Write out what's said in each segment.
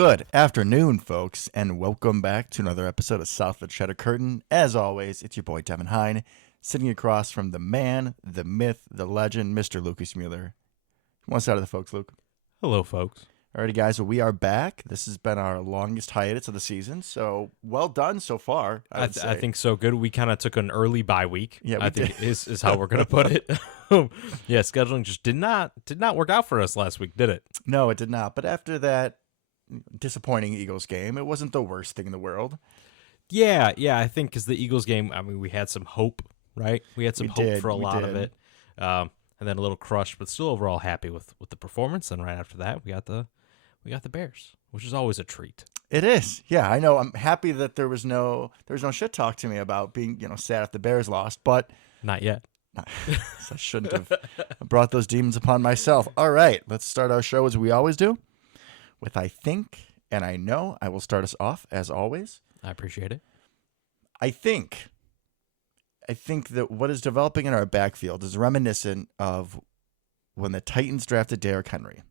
Good afternoon, folks, and welcome back to another episode of South of the Cheddar Curtain. As always, it's your boy Devin Hine, sitting across from the man, the myth, the legend, Mr. Lucas Mueller. One side of the folks, Luke. Hello, folks. Alrighty, guys, well, we are back. This has been our longest hiatus of the season, so well done so far, I would say. I think so good. We kind of took an early bye week. Yeah, we I think did. is how we're going to put it. Yeah, scheduling just did not work out for us last week, did it? No, it did not. But after that disappointing Eagles game, it wasn't the worst thing in the world. Yeah, I think because the Eagles game, I mean, we had some hope, right? We had some hope for a lot of it, and then a little crushed, but still overall happy with the performance. And right after that, we got the Bears, which is always a treat. It is. Yeah, I know. I'm happy that there was no shit talk to me about being, sad if the Bears lost, but Not yet. so I shouldn't have brought those demons upon myself. All right, let's start our show as we always do with I think and I know. I will start us off as always. I appreciate it. I think that what is developing in our backfield is reminiscent of when the Titans drafted Derrick Henry.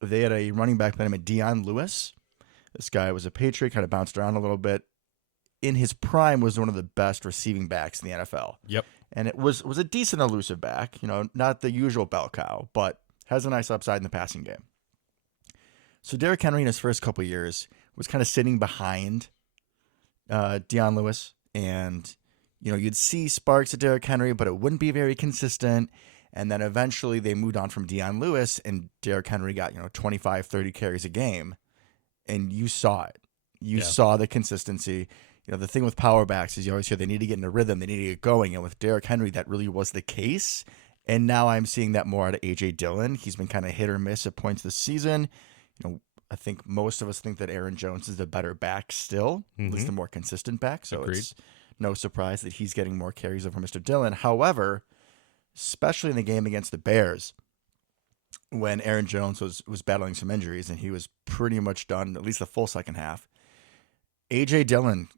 They had a running back by the name of Dion Lewis. This guy was a Patriot, kind of bounced around a little bit. In his prime, was one of the best receiving backs in the NFL. Yep. And it was a decent elusive back, not the usual bell cow, but has a nice upside in the passing game. So Derrick Henry in his first couple of years was kind of sitting behind Dion Lewis, and you'd see sparks of Derrick Henry, but it wouldn't be very consistent. And then eventually they moved on from Dion Lewis, and Derrick Henry got 25, 30 carries a game, and you saw it. You saw the consistency. The thing with power backs is you always hear they need to get in a rhythm, they need to get going. And with Derrick Henry, that really was the case. And now I'm seeing that more out of A.J. Dillon. He's been kind of hit or miss at points this season. I think most of us think that Aaron Jones is the better back still, at least the more consistent back. So Agreed. It's no surprise that he's getting more carries over Mr. Dillon. However, especially in the game against the Bears, when Aaron Jones was battling some injuries and he was pretty much done, at least the full second half, A.J. Dillon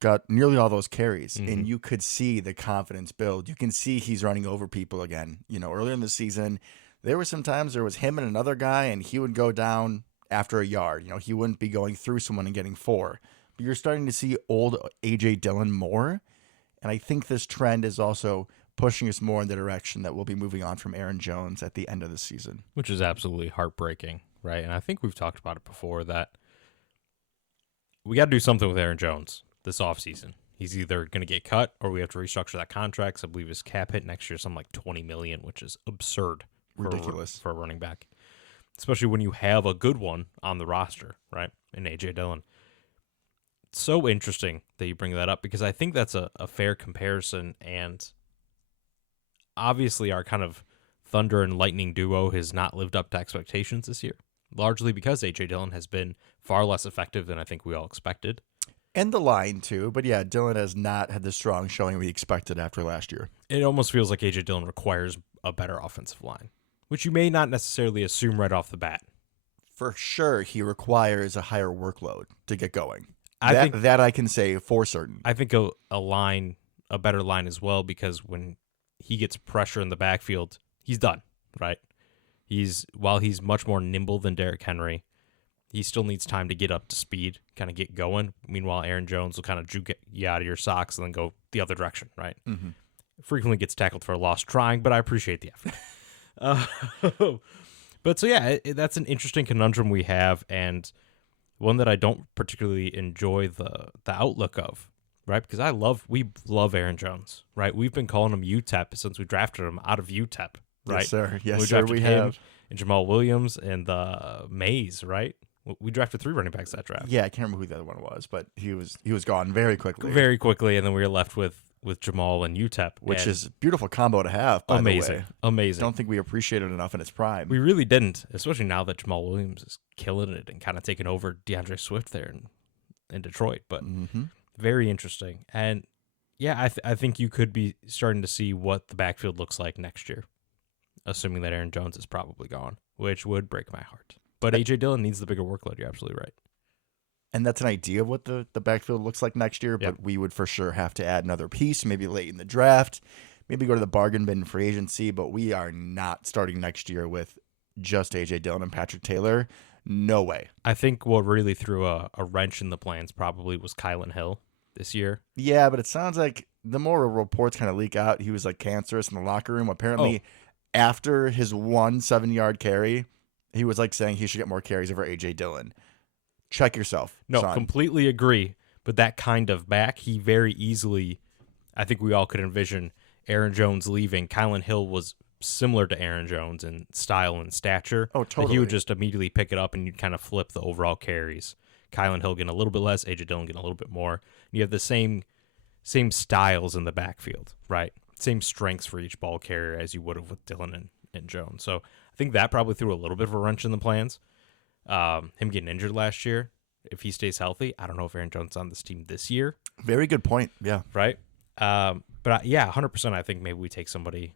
got nearly all those carries, and you could see the confidence build. You can see he's running over people again. Earlier in the season, there were some times there was him and another guy, and he would go down after a yard. He wouldn't be going through someone and getting 4. But you're starting to see old A.J. Dillon more, and I think this trend is also pushing us more in the direction that we'll be moving on from Aaron Jones at the end of the season. Which is absolutely heartbreaking, right? And I think we've talked about it before that we got to do something with Aaron Jones this offseason. He's either going to get cut or we have to restructure that contract. I believe his cap hit next year is something like $20 million, which is absurd. Ridiculous. For a running back. Especially when you have a good one on the roster, right? In A.J. Dillon. It's so interesting that you bring that up because I think that's a fair comparison, and obviously our kind of thunder and lightning duo has not lived up to expectations this year, largely because A.J. Dillon has been far less effective than I think we all expected. And the line, too. But yeah, Dillon has not had the strong showing we expected after last year. It almost feels like A.J. Dillon requires a better offensive line, which you may not necessarily assume right off the bat. For sure, he requires a higher workload to get going. I think that I can say for certain. I think a better line as well, because when he gets pressure in the backfield, he's done, right? While he's much more nimble than Derrick Henry, he still needs time to get up to speed, kind of get going. Meanwhile, Aaron Jones will kind of juke you out of your socks and then go the other direction, right? Mm-hmm. Frequently gets tackled for a loss trying, but I appreciate the effort. But so, yeah, that's an interesting conundrum we have, and one that I don't particularly enjoy the outlook of, right? Because we love Aaron Jones, right? We've been calling him UTEP since we drafted him out of UTEP, right? Yes, sir. Yes, we sir, drafted we him have. And Jamal Williams and the Mays, right? We drafted 3 running backs that draft. Yeah, I can't remember who the other one was, but he was gone very quickly. Very quickly, and then we were left with Jamal and UTEP. Which is a beautiful combo to have, by the way. Amazing. Don't think we appreciate it enough in its prime. We really didn't, especially now that Jamal Williams is killing it and kind of taking over DeAndre Swift there in Detroit. But very interesting. And yeah, I think you could be starting to see what the backfield looks like next year, assuming that Aaron Jones is probably gone, which would break my heart. But A.J. Dillon needs the bigger workload. You're absolutely right. And that's an idea of what the backfield looks like next year, but we would for sure have to add another piece, maybe late in the draft, maybe go to the bargain bin free agency, but we are not starting next year with just A.J. Dillon and Patrick Taylor. No way. I think what really threw a wrench in the plans probably was Kylan Hill this year. Yeah, but it sounds like the more reports kind of leak out, he was like cancerous in the locker room. Apparently, after his 7-yard carry, he was like saying he should get more carries over AJ Dillon. Check yourself. No, son. completely agree. But that kind of back, he very easily, I think we all could envision Aaron Jones leaving. Kylan Hill was similar to Aaron Jones in style and stature. Oh, totally. He would just immediately pick it up and you'd kind of flip the overall carries. Kylan Hill getting a little bit less, AJ Dillon getting a little bit more. You have the same styles in the backfield, right? Same strengths for each ball carrier as you would have with Dillon and Jones. So I think that probably threw a little bit of a wrench in the plans. Him getting injured last year, if he stays healthy, I don't know if Aaron Jones is on this team this year. Very good point. Yeah. Right? But yeah, 100% I think maybe we take somebody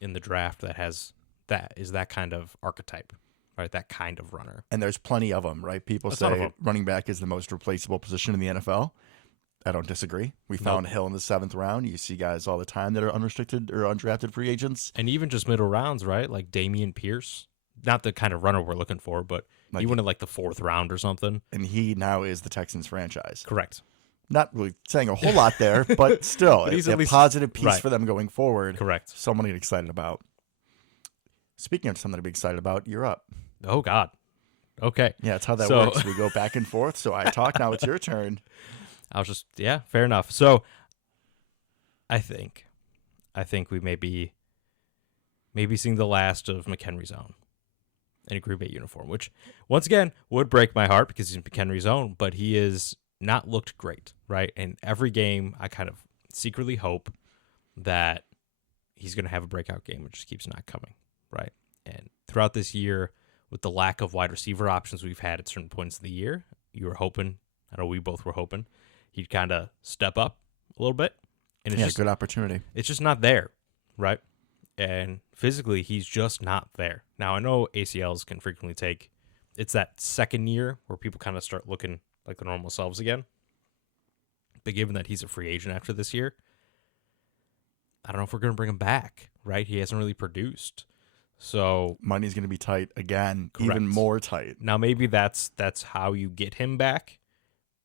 in the draft that is that kind of archetype, right? That kind of runner. And there's plenty of them, right? People say running back is the most replaceable position in the NFL. I don't disagree. We found Hill in the 7th round. You see guys all the time that are unrestricted or undrafted free agents. And even just middle rounds, right? Like Damian Pierce. Not the kind of runner we're looking for, but like, he went in like the 4th round or something. And he now is the Texans franchise. Correct. Not really saying a whole lot there, but still, but it's a positive piece for them going forward. Correct. Someone to get excited about. Speaking of something to be excited about, you're up. Oh, God. Okay. Yeah, that's how that works. We go back and forth. So I talk, now it's your turn. Fair enough. So I think we may be seeing the last of McHenry's own in a Green Bay uniform, which once again would break my heart because he's in McHenry's own, but he is not looked great, right? And every game I kind of secretly hope that he's going to have a breakout game, which just keeps not coming, right? And throughout this year, with the lack of wide receiver options we've had at certain points of the year, you were hoping, I know we both were hoping, he'd kind of step up a little bit. And it's just good opportunity. It's just not there, right? And physically, he's just not there. Now, I know ACLs can frequently take, it's that second year where people kind of start looking like their normal selves again. But given that he's a free agent after this year, I don't know if we're going to bring him back, right? He hasn't really produced. So money's going to be tight again, correct. Even more tight. Now, maybe that's how you get him back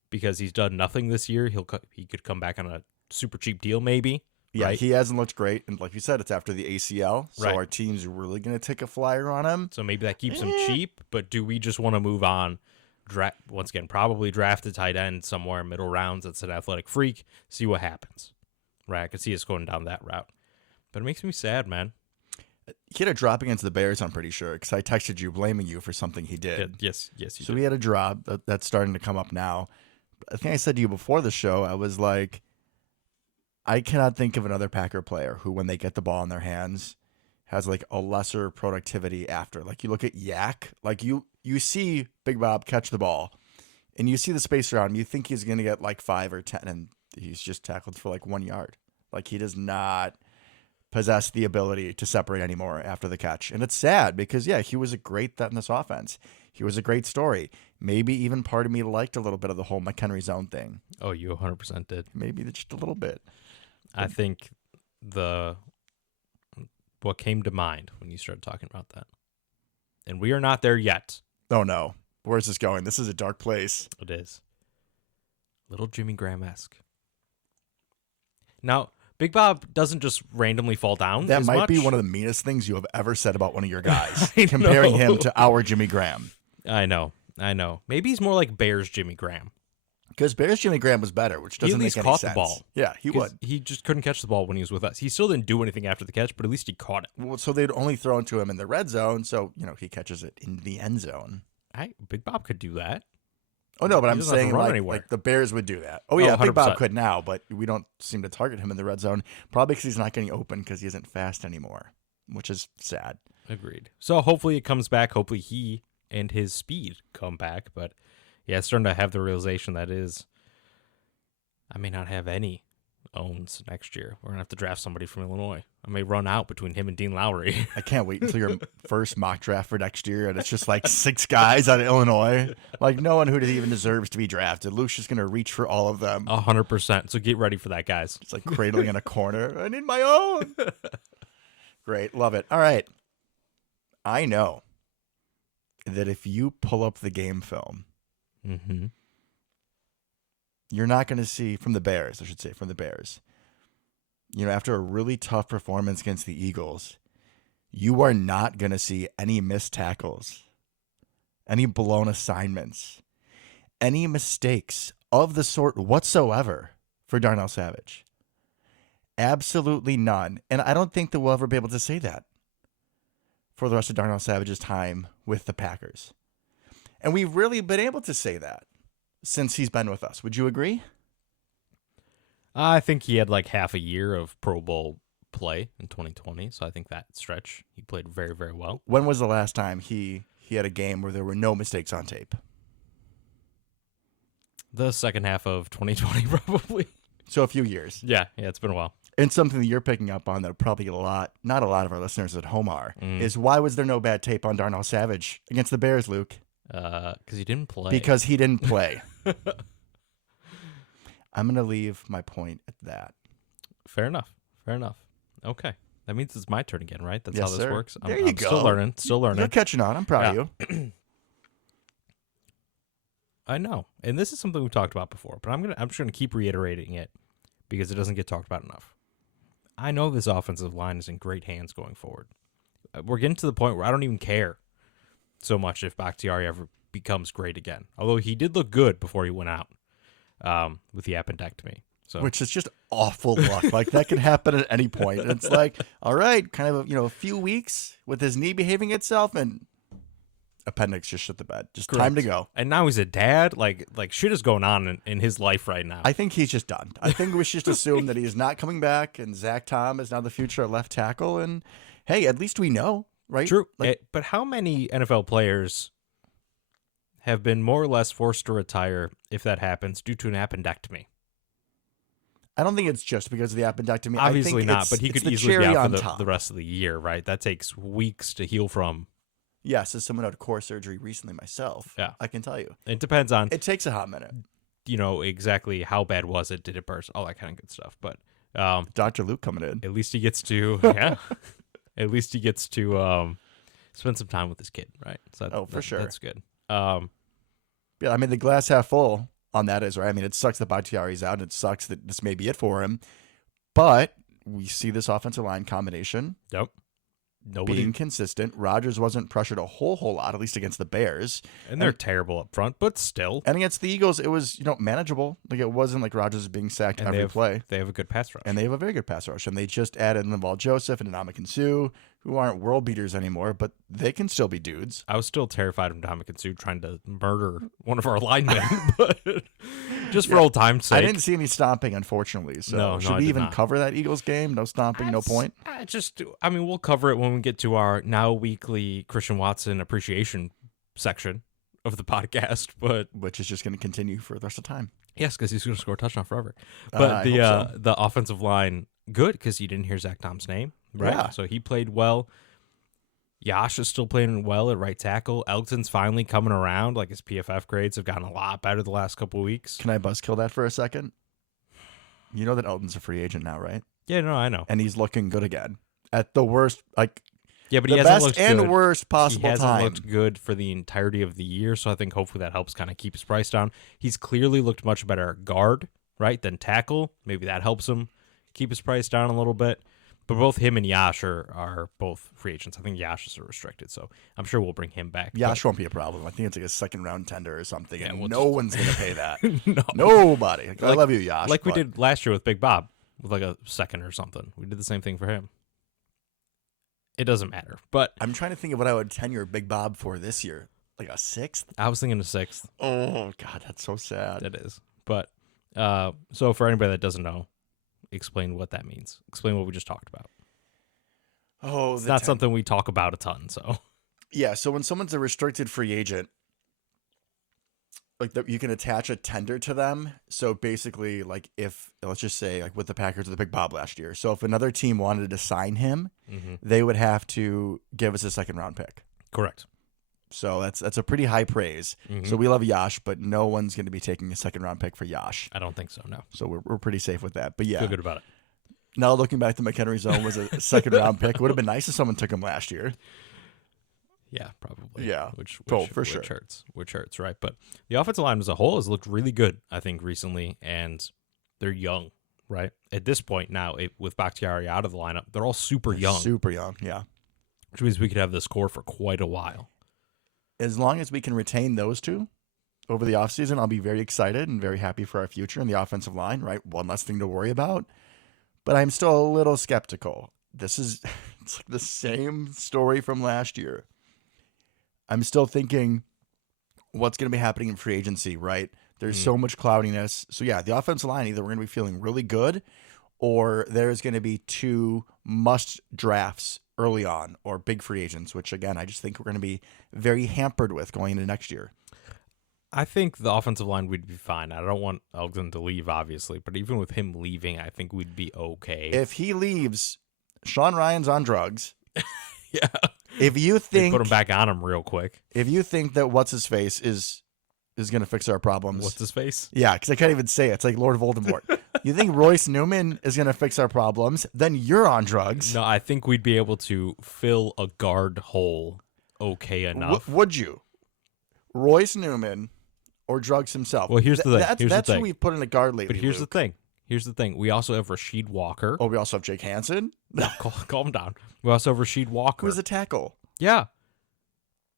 because he's done nothing this year. He could come back on a super cheap deal maybe. Yeah, right? He hasn't looked great. And like you said, it's after the ACL. So right. Our team's really going to take a flyer on him. So maybe that keeps him cheap. But do we just want to move on? Once again, probably draft a tight end somewhere middle rounds that's an athletic freak. See what happens. Right? I could see us going down that route. But it makes me sad, man. He had a drop against the Bears, I'm pretty sure, because I texted you blaming you for something he did. Yes, you did. So he had a drop. That's starting to come up now. I think I said to you before the show, I was like, I cannot think of another Packer player who, when they get the ball in their hands, has like a lesser productivity after. Like you look at Yak, like you see Big Bob catch the ball, and you see the space around him. You think he's going to get like 5 or 10, and he's just tackled for like 1 yard. Like he does not possess the ability to separate anymore after the catch. And it's sad because, yeah, he was a great threat in this offense. He was a great story. Maybe even part of me liked a little bit of the whole McHenry zone thing. Oh, you 100% did. Maybe just a little bit. I think what came to mind when you started talking about that, and we are not there yet. Oh, no. Where's this going? This is a dark place. It is. Little Jimmy Graham-esque. Now, Big Bob doesn't just randomly fall down. That might be one of the meanest things you have ever said about one of your guys, comparing him to our Jimmy Graham. I know. Maybe he's more like Bears Jimmy Graham. Because Bears Jimmy Graham was better, which doesn't make any sense. He at least caught the ball. Yeah, he would. He just couldn't catch the ball when he was with us. He still didn't do anything after the catch, but at least he caught it. Well, so they'd only throw it to him in the red zone, so he catches it in the end zone. Big Bob could do that. Oh no, but I'm saying like the Bears would do that. Oh yeah, Big Bob could now, but we don't seem to target him in the red zone, probably because he's not getting open because he isn't fast anymore, which is sad. Agreed. So hopefully it comes back. Hopefully he and his speed come back. But yeah, it's starting to have the realization that I may not have any owns next year. We're going to have to draft somebody from Illinois. I may run out between him and Dean Lowry. I can't wait until your first mock draft for next year, and it's just like 6 guys out of Illinois. Like no one who even deserves to be drafted. Luke's just going to reach for all of them. 100%. So get ready for that, guys. It's like cradling in a corner. I need my own. Great. Love it. All right. I know that if you pull up the game film, Mm-hmm. you're not going to see from the Bears, after a really tough performance against the Eagles, you are not going to see any missed tackles, any blown assignments, any mistakes of the sort whatsoever for Darnell Savage. Absolutely none. And I don't think that we'll ever be able to say that for the rest of Darnell Savage's time with the Packers. And we've really been able to say that since he's been with us. Would you agree? I think he had like half a year of Pro Bowl play in 2020, so I think that stretch he played very, very well. When was the last time he had a game where there were no mistakes on tape? The second half of 2020, probably. So a few years. Yeah, it's been a while. And something that you're picking up on that probably not a lot of our listeners at home are, is why was there no bad tape on Darnell Savage against the Bears, Luke? Because he didn't play. Because he didn't play. I'm going to leave my point at that. Fair enough. Okay. That means it's my turn again, right? That's Yes, how this sir. works. There you go. Still learning. You're catching on. I'm proud of you. I know. And this is something we've talked about before, but I'm just gonna keep reiterating it because it doesn't get talked about enough. I know this offensive line is in great hands going forward. We're getting to the point where I don't even care so much if Bakhtiari ever becomes great again. Although he did look good before he went out with the appendectomy. So Which is just awful luck. Like, that can happen at any point. It's like, all right, kind of, a few weeks with his knee behaving itself, and appendix just shit the bed. Just Correct. time to go. And now he's a dad. Like shit is going on in his life right now. I think he's just done. I think we should just assume that he's not coming back, and Zach Tom is now the future left tackle. And hey, at least we know, right? True. Like, But how many NFL players have been more or less forced to retire if that happens due to an appendectomy? I don't think it's just because of the appendectomy. Obviously I think not, but he could the easily be cherry out on for top. the rest of the year, right? That takes weeks to heal from. Yes, as someone who had core surgery recently myself, Yeah. I can tell you. It depends on, It takes a hot minute. exactly how bad was it, did it burst, all that kind of good stuff. But Dr. Luke coming in. at least he gets to, at least he gets to spend some time with his kid, right? So For sure. That's good. Yeah, I mean, the glass half full on that is, right? I mean, it sucks that Bakhtiari's out, and it sucks that this may be it for him. But we see this offensive line combination Yep. Nobody. being consistent. Rodgers wasn't pressured a whole lot, at least against the Bears. And they're terrible up front, but still. And against the Eagles, it was, manageable. Like, it wasn't like Rodgers was being sacked And every play. They have a good pass rush. And they have a very good pass rush. And they just added Naval Joseph and Ndamukong Suh, who aren't world beaters anymore, but they can still be dudes. I was still terrified of Ndamukong Suh trying to murder one of our linemen, but just for old time's sake. I didn't see any stomping, unfortunately. So No, should I we did even not. cover that Eagles game? No stomping, no point. We'll cover it when we get to our now weekly Christian Watson appreciation section of the podcast. But Which is just going to continue for the rest of the time. yes, because he's going to score a touchdown forever. I But hope the offensive line, good, because you didn't hear Zach Tom's name, right? Yeah. So he played well. Yash is still playing well at right tackle. Elgton's finally coming around. Like, his PFF grades have gotten a lot better the last couple of weeks. Can I buzzkill that for a second? You know that Elton's a free agent now, right? Yeah, no, I know. And he's looking good again. At the worst, like, Yeah, but the he hasn't best looked and good. worst possible He hasn't time. looked good for the entirety of the year, so I think hopefully that helps kind of keep his price down. He's clearly looked much better at guard, right, than tackle. Maybe that helps him keep his price down a little bit. But both him and Yash are both free agents. I think Yash is restricted, so I'm sure we'll bring him back. Yash won't be a problem. I think it's like a second-round tender or something, Yeah, and we'll no one's going to pay that. No. Nobody. I Like- love you, Yash. Like we but did last year with Big Bob, with like a second or something. We did the same thing for him. It doesn't matter. But I'm trying to think of what I would tenure Big Bob for this year. Like a sixth? I was thinking a sixth. Oh, God, that's so sad. That is. But so for anybody that doesn't know, explain what that means. Explain what we just talked about. Oh, It's not something we talk about a ton, so. Yeah, so when someone's a restricted free agent, like you can attach a tender to them. So basically, like if, let's just say, like with the Packers with the Big Bob last year. So if another team wanted to sign him, they would have to give us a second-round pick. Correct. So that's a pretty high praise. So we love Yash, but no one's going to be taking a second-round pick for Yash. I don't think so, no. So we're pretty safe with that. But yeah, Feel good about it. now looking back, the McHenry Zone was a second-round pick. It would have been nice if someone took him last year. Yeah, probably. Yeah. Which Oh, for which sure. hurts. Which hurts, right? But the offensive line as a whole has looked really good, I think, recently, and they're young, right? At this point now, with Bakhtiari out of the lineup, they're all super young, Super young, yeah. which means we could have this core for quite a while. As long as we can retain those two over the offseason, I'll be very excited and very happy for our future in the offensive line, right? One less thing to worry about. But I'm still a little skeptical. This is it's like the same story from last year. I'm still thinking what's going to be happening in free agency, right? There's so much cloudiness. So, yeah, the offensive line, either we're going to be feeling really good or there's going to be two must drafts early on or big free agents, which, again, I just think we're going to be very hampered with going into next year. I think the offensive line would be fine. I don't want Elgin to leave, obviously, but even with him leaving, I think we'd be okay. If he leaves, Sean Ryan's on drugs. Yeah. If you They think put him back on him real quick. if you think that what's his face is going to fix our problems, What's his face? yeah, because I can't even say it. It's like Lord Voldemort. You think Royce Newman is going to fix our problems? Then you're on drugs. No, I think we'd be able to fill a guard hole okay enough. Would you, Royce Newman, or drugs himself? Well, here's the thing. That's who we've put in a guard lately. But here's Luke. the thing. Here's the thing. We also have Rasheed Walker. Oh, we also have Jake Hansen. No, calm down. We also have Rasheed Walker. Who's a tackle? Yeah.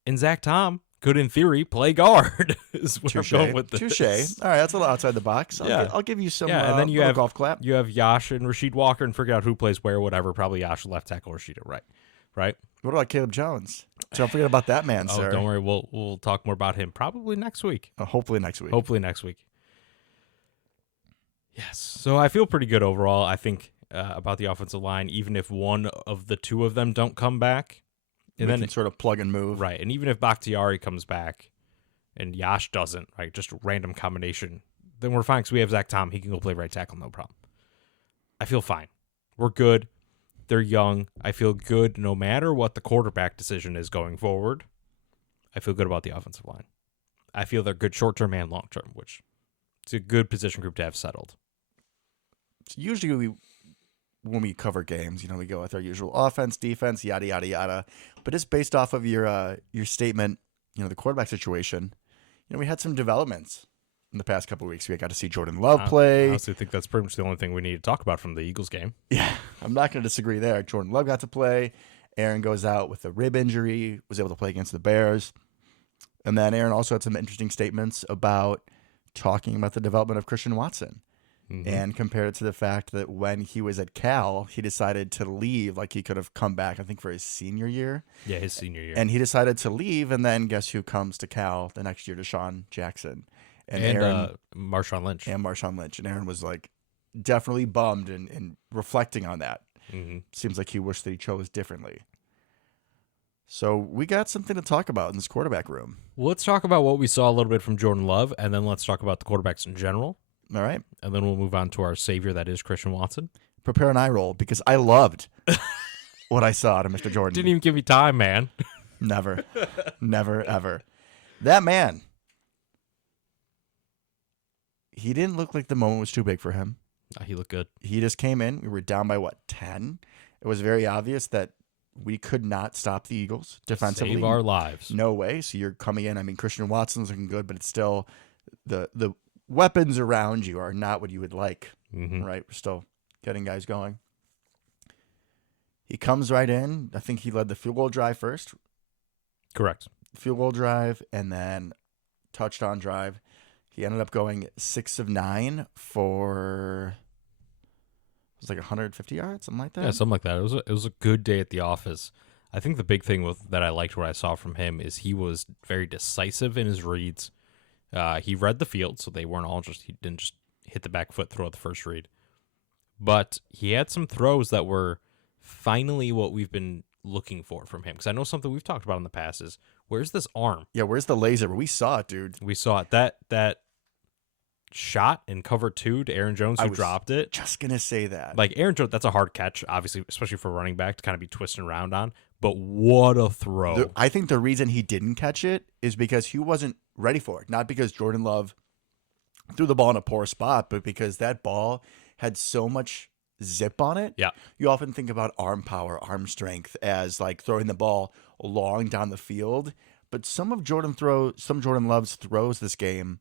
And Zach Tom could, in theory, play guard. Is where Touche. I'm going with this. Touche. All right, that's a little outside the box. I'll give you some. And then you have golf clap. You have Yash and Rasheed Walker, and figure out who plays where, whatever. Probably Yash left tackle, Rasheed at right. What about Caleb Jones? Don't forget about that man, Oh, sir. don't worry. We'll talk more about him probably next week. Hopefully next week. Yes. So I feel pretty good overall. I think about the offensive line, even if one of the two of them don't come back, and We then can sort of plug and move. right, and even if Bakhtiari comes back and Yash doesn't, right, just a random combination, then we're fine because we have Zach Tom. He can go play right tackle, no problem. I feel fine. We're good. They're young. I feel good no matter what the quarterback decision is going forward. I feel good about the offensive line. I feel they're good short term and long term, which it's a good position group to have settled. So usually when we cover games, we go with our usual offense, defense, yada yada yada. But just based off of your statement, the quarterback situation, we had some developments in the past couple of weeks. We got to see Jordan Love play. I honestly think that's pretty much the only thing we need to talk about from the Eagles game. Yeah, I'm not going to disagree there. Jordan Love got to play. Aaron goes out with a rib injury, was able to play against the Bears. And then Aaron also had some interesting statements about talking about the development of Christian Watson. And compared it to the fact that when he was at Cal, he decided to leave, like he could have come back, I think, for his senior year. Yeah, his senior year. And he decided to leave, and then guess who comes to Cal the next year? Deshaun Jackson. And Aaron, Marshawn Lynch. And Marshawn Lynch. And Aaron was like definitely bummed and reflecting on that. Seems like he wished that he chose differently. So we got something to talk about in this quarterback room. Well, let's talk about what we saw a little bit from Jordan Love, and then let's talk about the quarterbacks in general. All right. And then we'll move on to our savior, that is Christian Watson. Prepare an eye roll because I loved what I saw out of Mr. Jordan. Didn't even give me time, man. Never. Never, ever. That man, he didn't look like the moment was too big for him. He looked good. He just came in. We were down by, 10? It was very obvious that we could not stop the Eagles defensively. Save our lives. No way. So you're coming in. I mean, Christian Watson's looking good, but it's still the weapons around you are not what you would like, right? We're still getting guys going. He comes right in. I think he led the field goal drive first. Correct. Field goal drive and then touchdown drive. He ended up going 6 of 9 for, it was like 150 yards, something like that. Yeah, something like that. It was a good day at the office. I think the big thing that I liked what I saw from him is he was very decisive in his reads. He read the field, so they weren't all he didn't just hit the back foot throw at the first read. But he had some throws that were finally what we've been looking for from him. Because I know something we've talked about in the past is, where's this arm? Yeah, where's the laser? We saw it, dude. We saw it. That shot in cover 2 to Aaron Jones, who dropped it. Just going to say that. Like, Aaron Jones, that's a hard catch, obviously, especially for a running back to kind of be twisting around on. But what a throw. I think the reason he didn't catch it is because he wasn't ready for it. Not because Jordan Love threw the ball in a poor spot, but because that ball had so much zip on it. Yeah. You often think about arm power, arm strength as like throwing the ball long down the field. But some Jordan Love's throws this game,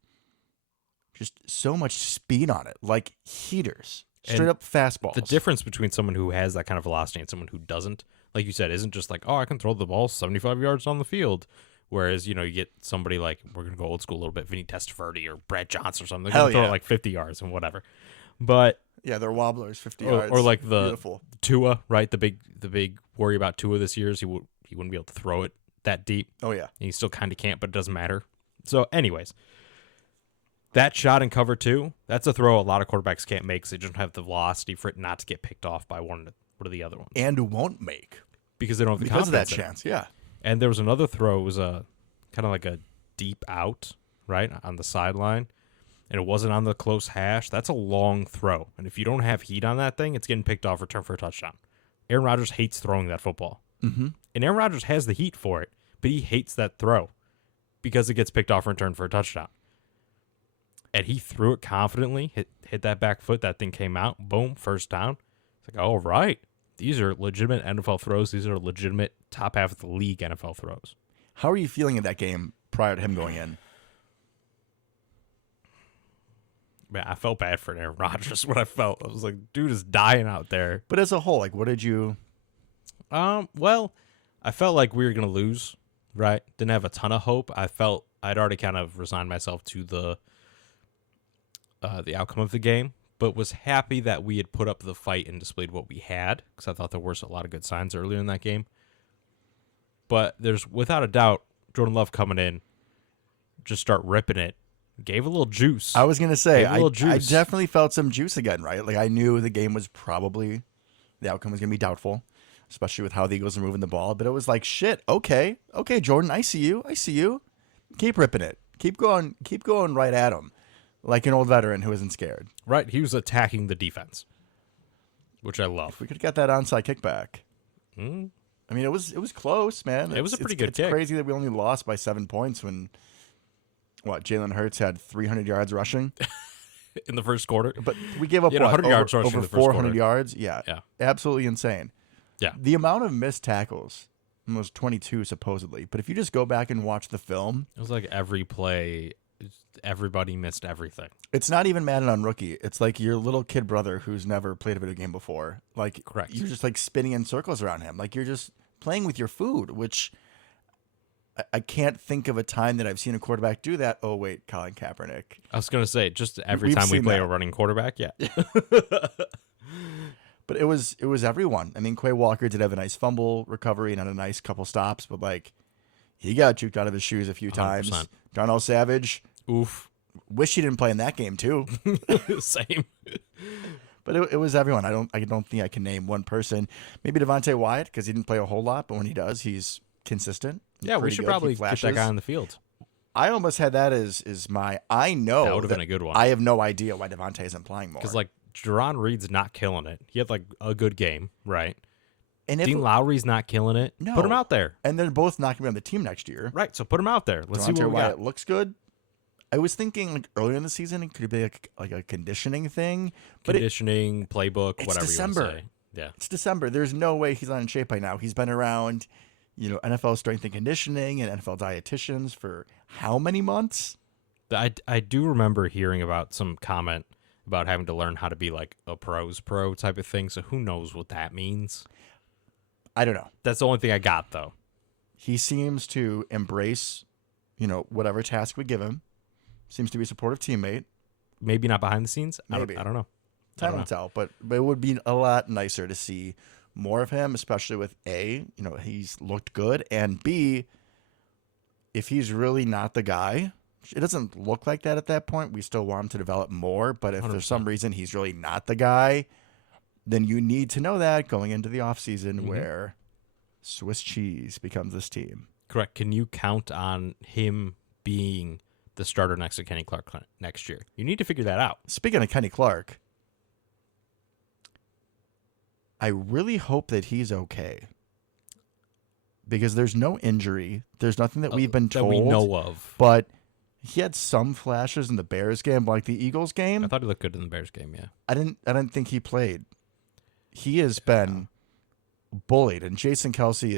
just so much speed on it, like heaters, straight And up fastballs. The difference between someone who has that kind of velocity and someone who doesn't, like you said, isn't just like, oh, I can throw the ball 75 yards on the field. Whereas, you get somebody like, we're going to go old school a little bit, Vinny Testaverde or Brad Johnson or something. They're going to throw it like 50 yards and whatever. But yeah, they're wobblers, 50 yards. Or like the Beautiful. Tua, right? The big worry about Tua this year is he wouldn't be able to throw it that deep. Oh, yeah. And he still kind of can't, but it doesn't matter. So anyways, that shot in cover 2, that's a throw a lot of quarterbacks can't make because they don't have the velocity for it not to get picked off by one of the other ones. And won't make. Because they don't have the because of that confidence in it. chance, yeah. And there was another throw. It was a kind of like a deep out, right, on the sideline. And it wasn't on the close hash. That's a long throw. And if you don't have heat on that thing, it's getting picked off, return for a touchdown. Aaron Rodgers hates throwing that football. Mm-hmm. And Aaron Rodgers has the heat for it, but he hates that throw because it gets picked off, return for a touchdown. And he threw it confidently, hit that back foot. That thing came out. Boom, first down. It's like, all right. These are legitimate NFL throws. These are legitimate top half of the league NFL throws. How are you feeling in that game prior to him going in? Man, I felt bad for Aaron Rodgers. What I felt, I was like, dude is dying out there. But as a whole, like, what did you? Well, I felt like we were gonna lose. Right, didn't have a ton of hope. I felt I'd already kind of resigned myself to the outcome of the game, but was happy that we had put up the fight and displayed what we had because I thought there were a lot of good signs earlier in that game. But there's without a doubt Jordan Love coming in, just start ripping it. Gave a little juice. I was going to say, I juice. definitely felt some juice again, right? Like, I knew the game was probably, the outcome was going to be doubtful, especially with how the Eagles are moving the ball. But it was like, shit, okay, Jordan, I see you. Keep ripping it. Keep going right at him. Like an old veteran who isn't scared. Right, he was attacking the defense, which I love. If we could get that onside kickback. Mm. I mean, it was close, man. It was a pretty good It's kick. crazy that we only lost by 7 points when, Jalen Hurts had 300 yards rushing in the first quarter. But we gave up 100 yards rushing over in the first 400 quarter. yards. Yeah, absolutely insane. Yeah, the amount of missed tackles was 22 supposedly. But if you just go back and watch the film, it was like every play, everybody missed everything. It's not even Madden on rookie. It's like your little kid brother who's never played a video game before. Like, correct. You're just like spinning in circles around him. Like you're just playing with your food, which I can't think of a time that I've seen a quarterback do that. Oh, wait, Colin Kaepernick. I was going to say, just every We've time we seen play that. a running quarterback, yeah. But it was everyone. I mean, Quay Walker did have a nice fumble recovery and had a nice couple stops, but like he got juked out of his shoes a few 100%. times. Darnell Savage, Oof. wish he didn't play in that game too. Same. But it was everyone. I don't think I can name one person. Maybe Devontae Wyatt because he didn't play a whole lot, but when he does, he's consistent. Yeah, we pretty should good. probably He get that flashes. guy on the field. I almost had that as my. I know That would have been a good one. I have no idea why Devontae isn't playing more. Because, like, Jerron Reed's not killing it. He had, like, a good game, right? and if, Dean Lowry's not killing it. No. Put him out there. and they're both not going to be on the team next year. Right, so put him out there. Let's see Devontae what we Wyatt got. looks good. I was thinking like earlier in the season it could be like a conditioning thing, but Conditioning, playbook, it's whatever December. you want to say. Yeah. it's December. There's no way he's not in shape by now. He's been around, NFL strength and conditioning and NFL dietitians for how many months? I do remember hearing about some comment about having to learn how to be like a pro's pro type of thing. So who knows what that means? I don't know. That's the only thing I got, though. He seems to embrace, whatever task we give him. Seems to be a supportive teammate. Maybe not behind the scenes. Maybe. I don't know. Time will tell, but it would be a lot nicer to see more of him, especially with A, he's looked good, and B, if he's really not the guy, it doesn't look like that at that point. We still want him to develop more, but if there's some reason he's really not the guy, then you need to know that going into the offseason where Swiss cheese becomes this team. Correct. Can you count on him being the starter next to Kenny Clark next year? You need to figure that out. Speaking of Kenny Clark, I really hope that he's okay. Because there's no injury. There's nothing that we've been told. That we know of. But he had some flashes in the Bears game, like the Eagles game. I thought he looked good in the Bears game, yeah. I didn't think he played. he has been bullied, and Jason Kelsey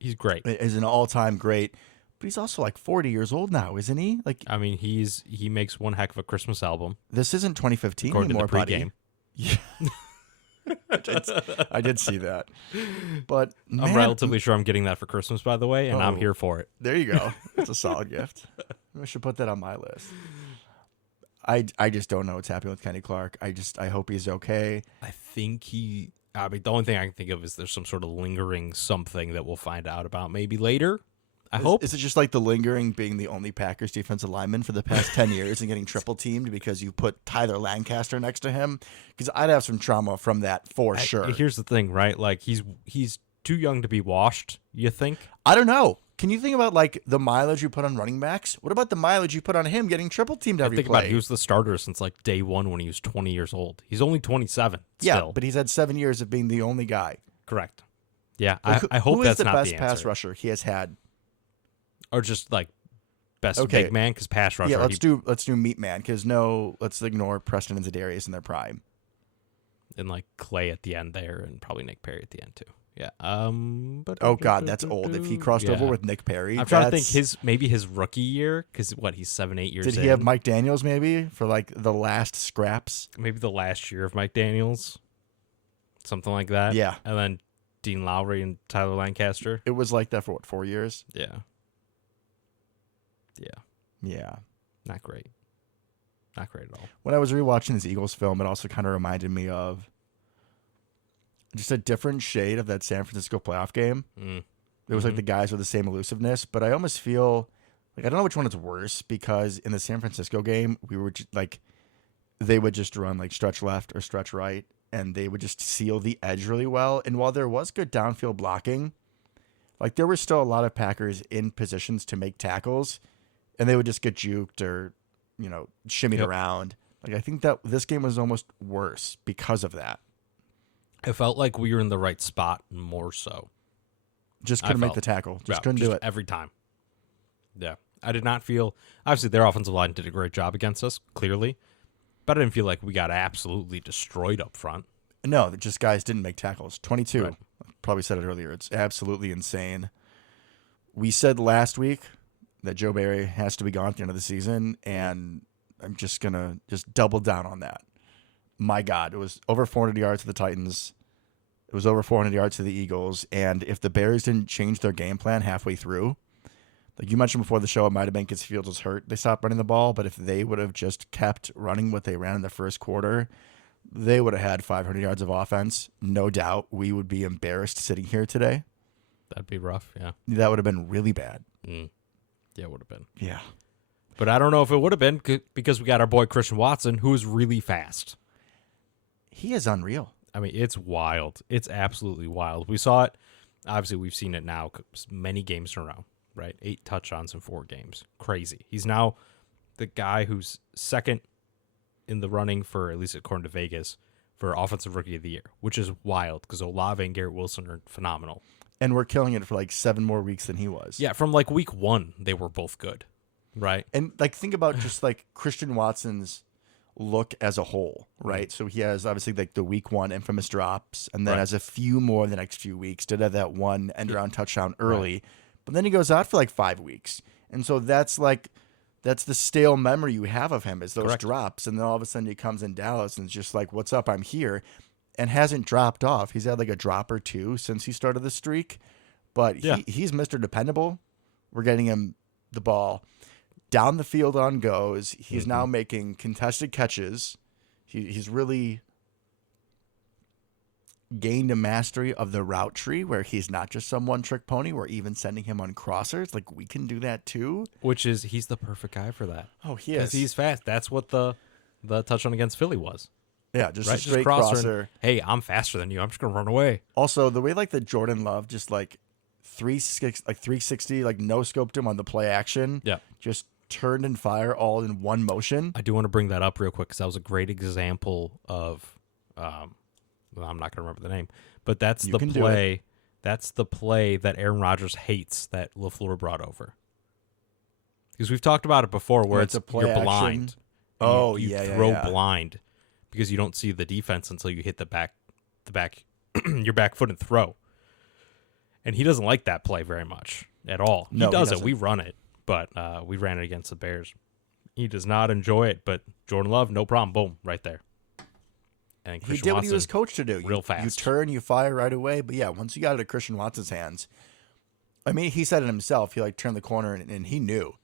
He's great. is an all-time great, but he's also like 40 years old now, isn't he? Like, I mean, he makes one heck of a Christmas album. this isn't 2015 According anymore, to the buddy. pregame. Yeah. I did see that. But I'm man, relatively sure I'm getting that for Christmas, by the way, and I'm Oh. here for it. there you go. That's a solid gift. I should put that on my list. I just don't know what's happening with Kenny Clark. I hope he's okay. I think I mean, the only thing I can think of is there's some sort of lingering something that we'll find out about maybe later. I hope. Is it just like the lingering being the only Packers defensive lineman for the past 10 years and getting triple teamed because you put Tyler Lancaster next to him? Because I'd have some trauma from that for sure. Here's the thing, right? Like he's too young to be washed, you think? I don't know. Can you think about like the mileage you put on running backs? What about the mileage you put on him getting triple teamed every Think play? about it, he was the starter since like day one when he was 20 years old. He's only 27 yeah, still. but he's had 7 years of being the only guy. Correct. Yeah, Like, I hope who is that's the not best the pass answer. rusher he has had? Or just like best Okay. big man, because pass rusher. Yeah, let's do meat man because let's ignore Preston and Zadarius in their prime. And like Clay at the end there, and probably Nick Perry at the end too. Yeah. But Oh God, that's old. If he crossed over with Nick Perry, I'm trying to think maybe his rookie year, because he's 7-8 years. Did he have Mike Daniels maybe for like the last scraps? Maybe the last year of Mike Daniels, something like that. Yeah, And then Dean Lowry and Tyler Lancaster. it was like that for what, 4 years? Yeah. Yeah. Yeah. Not great. Not great at all. When I was rewatching this Eagles film, it also kind of reminded me of just a different shade of that San Francisco playoff game. It was like the guys with the same elusiveness, but I almost feel like I don't know which one is worse because in the San Francisco game, we were like they would just run like stretch left or stretch right, and they would just seal the edge really well. And while there was good downfield blocking, like there were still a lot of Packers in positions to make tackles, and they would just get juked or shimmied around. Like I think that this game was almost worse because of that. It felt like we were in the right spot more so. Just couldn't make the tackle. Just couldn't do it every time. Yeah. I did not feel, obviously their offensive line did a great job against us, clearly, but I didn't feel like we got absolutely destroyed up front. No, just guys didn't make tackles. 22. Right. Probably said it earlier. It's absolutely insane. We said last week that Joe Barry has to be gone at the end of the season, and I'm just going to double down on that. My God, it was over 400 yards to the Titans. It was over 400 yards to the Eagles. And if the Bears didn't change their game plan halfway through, like you mentioned before the show, it might have been because Fields was hurt. They stopped running the ball. But if they would have just kept running what they ran in the first quarter, they would have had 500 yards of offense. No doubt we would be embarrassed sitting here today. That'd be rough, yeah. That would have been really bad. Yeah, it would have been. Yeah. But I don't know if it would have been because we got our boy Christian Watson, who is really fast. He is unreal. I mean, it's wild. It's absolutely wild. We saw it. Obviously, we've seen it now many games in a row, right? 8 touchdowns in 4 games. Crazy. He's now the guy who's second in the running for, at least according to Vegas, for Offensive Rookie of the Year, which is wild because Olave and Garrett Wilson are phenomenal. And we're killing it for like 7 more weeks than he was. Yeah, from like week 1, they were both good, right? And like think about just like Christian Watson's look as a whole, right? So he has obviously like the week 1 infamous drops, and then has a few more the next few weeks. Did have that one end around touchdown early, but then he goes out for like 5 weeks, and so that's the stale memory you have of him is those drops, and then all of a sudden he comes in Dallas and it's just like, what's up? I'm here, and hasn't dropped off. He's had like a drop or 2 since he started the streak, but he's Mr. Dependable. We're getting him the ball down the field on goes. He's now making contested catches. He's really gained a mastery of the route tree where he's not just some one-trick pony. We're even sending him on crossers. Like, we can do that too. Which is, he's the perfect guy for that. Oh, he is. Because he's fast. That's what the touchdown against Philly was. Yeah, just a straight crosser. And, hey, I'm faster than you. I'm just going to run away. Also, the way like the Jordan Love just like 360, like no-scoped him on the play action. Yeah. Just turned and fire all in one motion. I do want to bring that up real quick because that was a great example of, well, I'm not going to remember the name, but that's the play. That's the play that Aaron Rodgers hates that LaFleur brought over. Because we've talked about it before, where it's a play you're blind. Oh, you yeah, throw yeah. blind because you don't see the defense until you hit the back the back, your back foot and throw. And he doesn't like that play very much at all. No, He does it. doesn't. We run it, but we ran it against the Bears. He does not enjoy it, but Jordan Love, no problem. Boom, right there. And He Christian did what Watson, he was coached to do. real You fast. turn, you fire right away. But yeah, once you got it at Christian Watson's hands, I mean, he said it himself. He like turned the corner and he knew.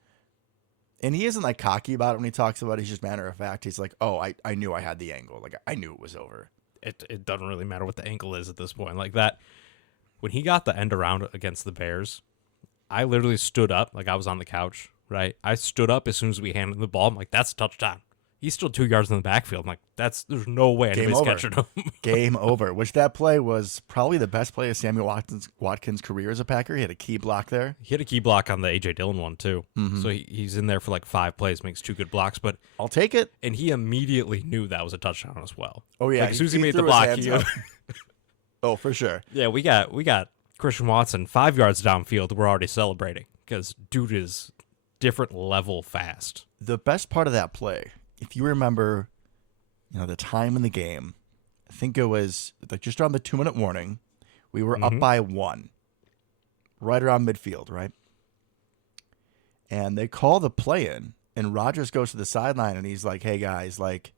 And he isn't like cocky about it when he talks about it. He's just matter of fact. He's like, oh, I knew I had the angle. Like I knew it was over. It doesn't really matter what the ankle is at this point. Like that, when he got the end around against the Bears, I literally stood up like I was on the couch, right? I stood up as soon as we handed him the ball. I'm like, that's a touchdown. He's still 2 yards in the backfield. I'm like, there's no way Game anybody's over. catching him. Game over. Which that play was probably the best play of Samuel Watkins' career as a Packer. He had a key block there. He had a key block on the A.J. Dillon one, too. Mm-hmm. So he's in there for like 5 plays, makes 2 good blocks. But I'll take it. and he immediately knew that was a touchdown as well. Oh yeah, Like, as soon as he made the threw his block, hands he, up. Oh, for sure. yeah, we got Christian Watson 5 yards downfield. We're already celebrating because dude is different level fast. The best part of that play, if you remember, the time in the game, I think it was like just around the 2-minute warning. We were up by 1, right around midfield, right? And they call the play in, and Rodgers goes to the sideline, and he's like, "Hey guys, like,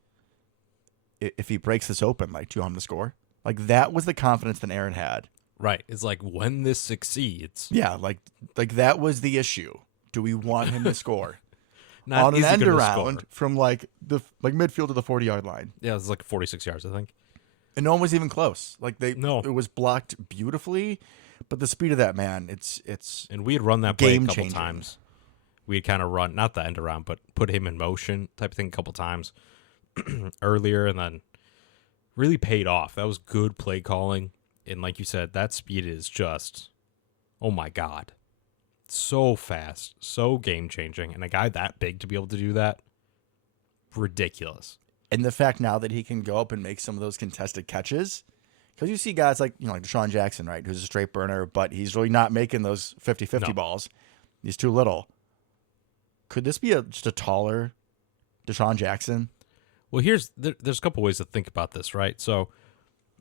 if he breaks this open, like, do you want him to score?" Like that was the confidence that Aaron had. Right. It's like when this succeeds. Yeah, like that was the issue. Do we want him to score? Not On an is he end gonna around score? from like the midfield to the 40-yard line. Yeah, it was like 46 yards, I think. And no one was even close. Like No. it was blocked beautifully, but the speed of that man, it's And we had run that play a couple Game-changing. times. We had kind of run, not the end around, but put him in motion type of thing a couple times earlier, and then really paid off. That was good play calling. And like you said, that speed is just, oh my God. So fast, so game-changing. And a guy that big to be able to do that, ridiculous. and the fact now that he can go up and make some of those contested catches, because you see guys like like Deshaun Jackson, right, who's a straight burner, but he's really not making those 50-50 No. balls. He's too little. Could this be just a taller Deshaun Jackson? Well, there's a couple ways to think about this, right? So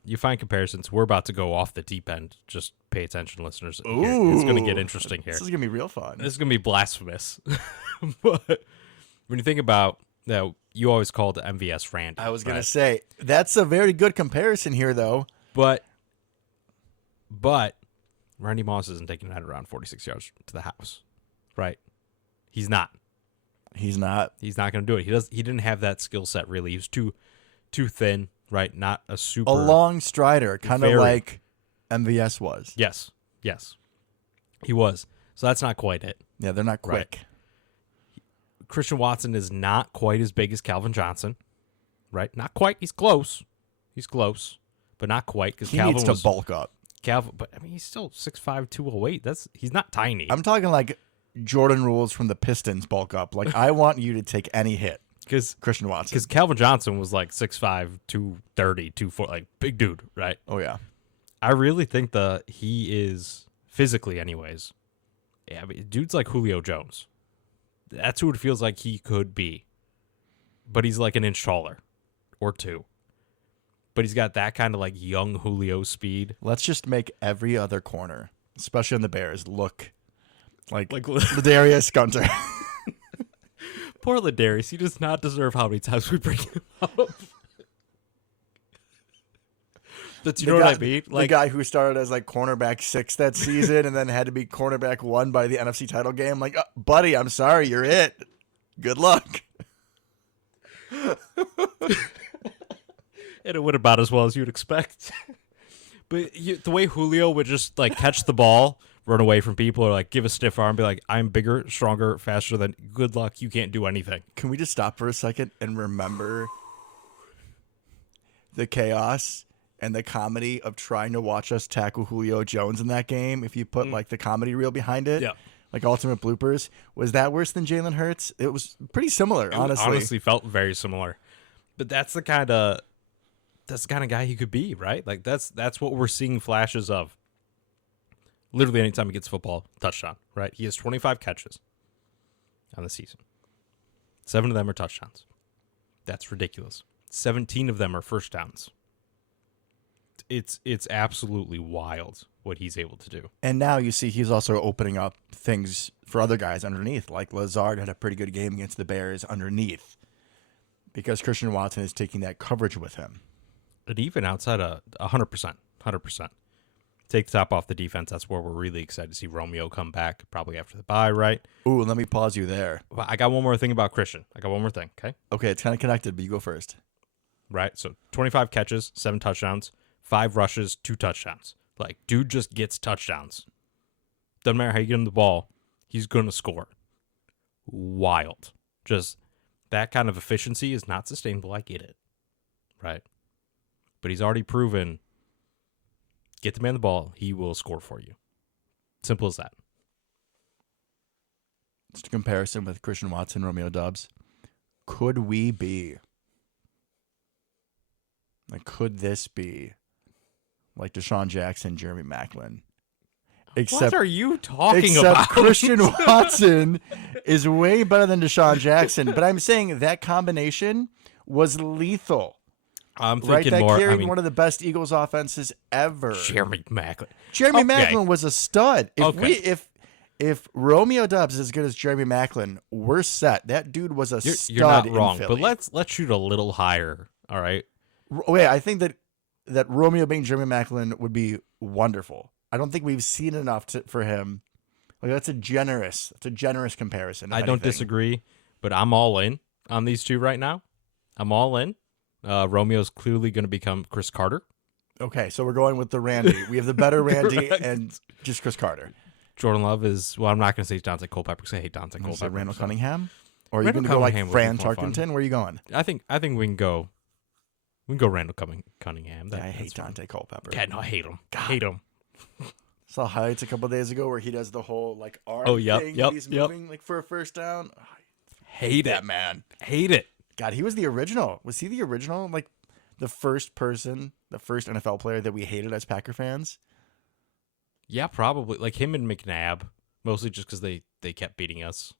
you find comparisons. We're about to go off the deep end. Just pay attention, listeners. Here. It's going to get interesting here. This is gonna be real fun. This is going to be blasphemous. But when you think about you always called MVS Randy. I was gonna right? say that's a very good comparison here, though. But Randy Moss isn't taking that around 46 yards to the house, right? He's not. He's not. He's not going to do it. He didn't have that skill set really. He was too thin, right? Not a super A long strider, kind of Very. like MVS was. Yes. He was. So that's not quite it. Yeah, they're not Right. quick. Christian Watson is not quite as big as Calvin Johnson, right? Not quite. He's close, but not quite because He Calvin needs to was bulk up. Calvin. But I mean, he's still 6'5", 208. He's not tiny. I'm talking like Jordan rules from the Pistons bulk up. Like I want you to take any hit, Because Christian Watson. Calvin Johnson was like 6'5", 230, 240, like big dude, right? Oh yeah, I really think he is physically, anyways. Yeah, I mean, dude's like Julio Jones. That's who it feels like he could be. But he's like an inch taller, or 2. But he's got that kind of like young Julio speed. let's just make every other corner, especially on the Bears, look like Like Ladarius Gunter. poor Ladarius, he does not deserve how many times we bring him up. That's you know what I mean? The guy who started as like cornerback 6 that season and then had to be cornerback 1 by the NFC title game. Like, buddy, I'm sorry, you're it. Good luck. and it went about as well as you'd expect. But the way Julio would just like catch the ball, run away from people, or like give a stiff arm, be like, "I'm bigger, stronger, faster than." Good luck, you can't do anything. Can we just stop for a second and remember the chaos and the comedy of trying to watch us tackle Julio Jones in that game? If you put like the comedy reel behind it, Yeah. like ultimate bloopers, was that worse than Jalen Hurts? It was pretty similar, It honestly. honestly felt very similar. But that's the kind of guy he could be, right? Like that's what we're seeing flashes of. Literally anytime he gets football, touchdown, right? He has 25 catches on the season. 7 of them are touchdowns. That's ridiculous. 17 of them are first downs. it's absolutely wild what he's able to do. And now you see he's also opening up things for other guys underneath. Like Lazard had a pretty good game against the Bears underneath because Christian Watson is taking that coverage with him. And even outside of 100%, 100%. Take the top off the defense. That's where we're really excited to see Romeo come back, probably after the bye, right? Ooh, let me pause you there. Well, I got one more thing about Christian. Okay? Okay, it's kind of connected, but you go first. Right? So 25 catches, 7 touchdowns, 5 rushes, 2 touchdowns. Like, dude just gets touchdowns. Doesn't matter how you get him the ball, he's going to score. Wild. Just that kind of efficiency is not sustainable. I get it. Right? But he's already proven, get the man the ball, he will score for you. Simple as that. Just a comparison with Christian Watson, Romeo Doubs. Could we be? Like, could this be like Deshaun Jackson, Jeremy Maclin? What are you talking except about? Christian Watson is way better than Deshaun Jackson. But I'm saying that combination was lethal. I'm Right, thinking that more. carried one of the best Eagles offenses ever. Jeremy Maclin. Jeremy Okay. Maclin was a stud. Okay. If Romeo Doubs is as good as Jeremy Maclin, we're set. That dude was a stud. You're not in wrong, Philly. but let's shoot a little higher. All right. Wait, I think that Romeo being Jeremy Maclin would be wonderful. I don't think we've seen enough for him. Like that's a generous comparison. I don't disagree, but I'm all in on these two right now. I'm all in. Romeo's clearly going to become Chris Carter. Okay, so we're going with the Randy. We have the better Randy Correct. and just Chris Carter. Jordan Love is, well, I'm not going to say Dante Culpepper because I hate Dante Is it Culpepper. Randall so- Cunningham? Or are you Randall going to go like Cunningham would Fran be more fun. Tarkenton? Where are you going? I think we can go. We can go Randall Cunningham. Yeah, I hate that's fine. Dante Culpepper. Yeah, no, I hate him. God. Hate him. Saw highlights a couple days ago where he does the whole like arm Oh, yep, thing yep, when he's yep. moving like for a first down. Oh, Hate that it. man. Hate it. God, he was the original. Was he the original? Like the first NFL player that we hated as Packer fans? Yeah, probably. Like him and McNabb, mostly just because they kept beating us.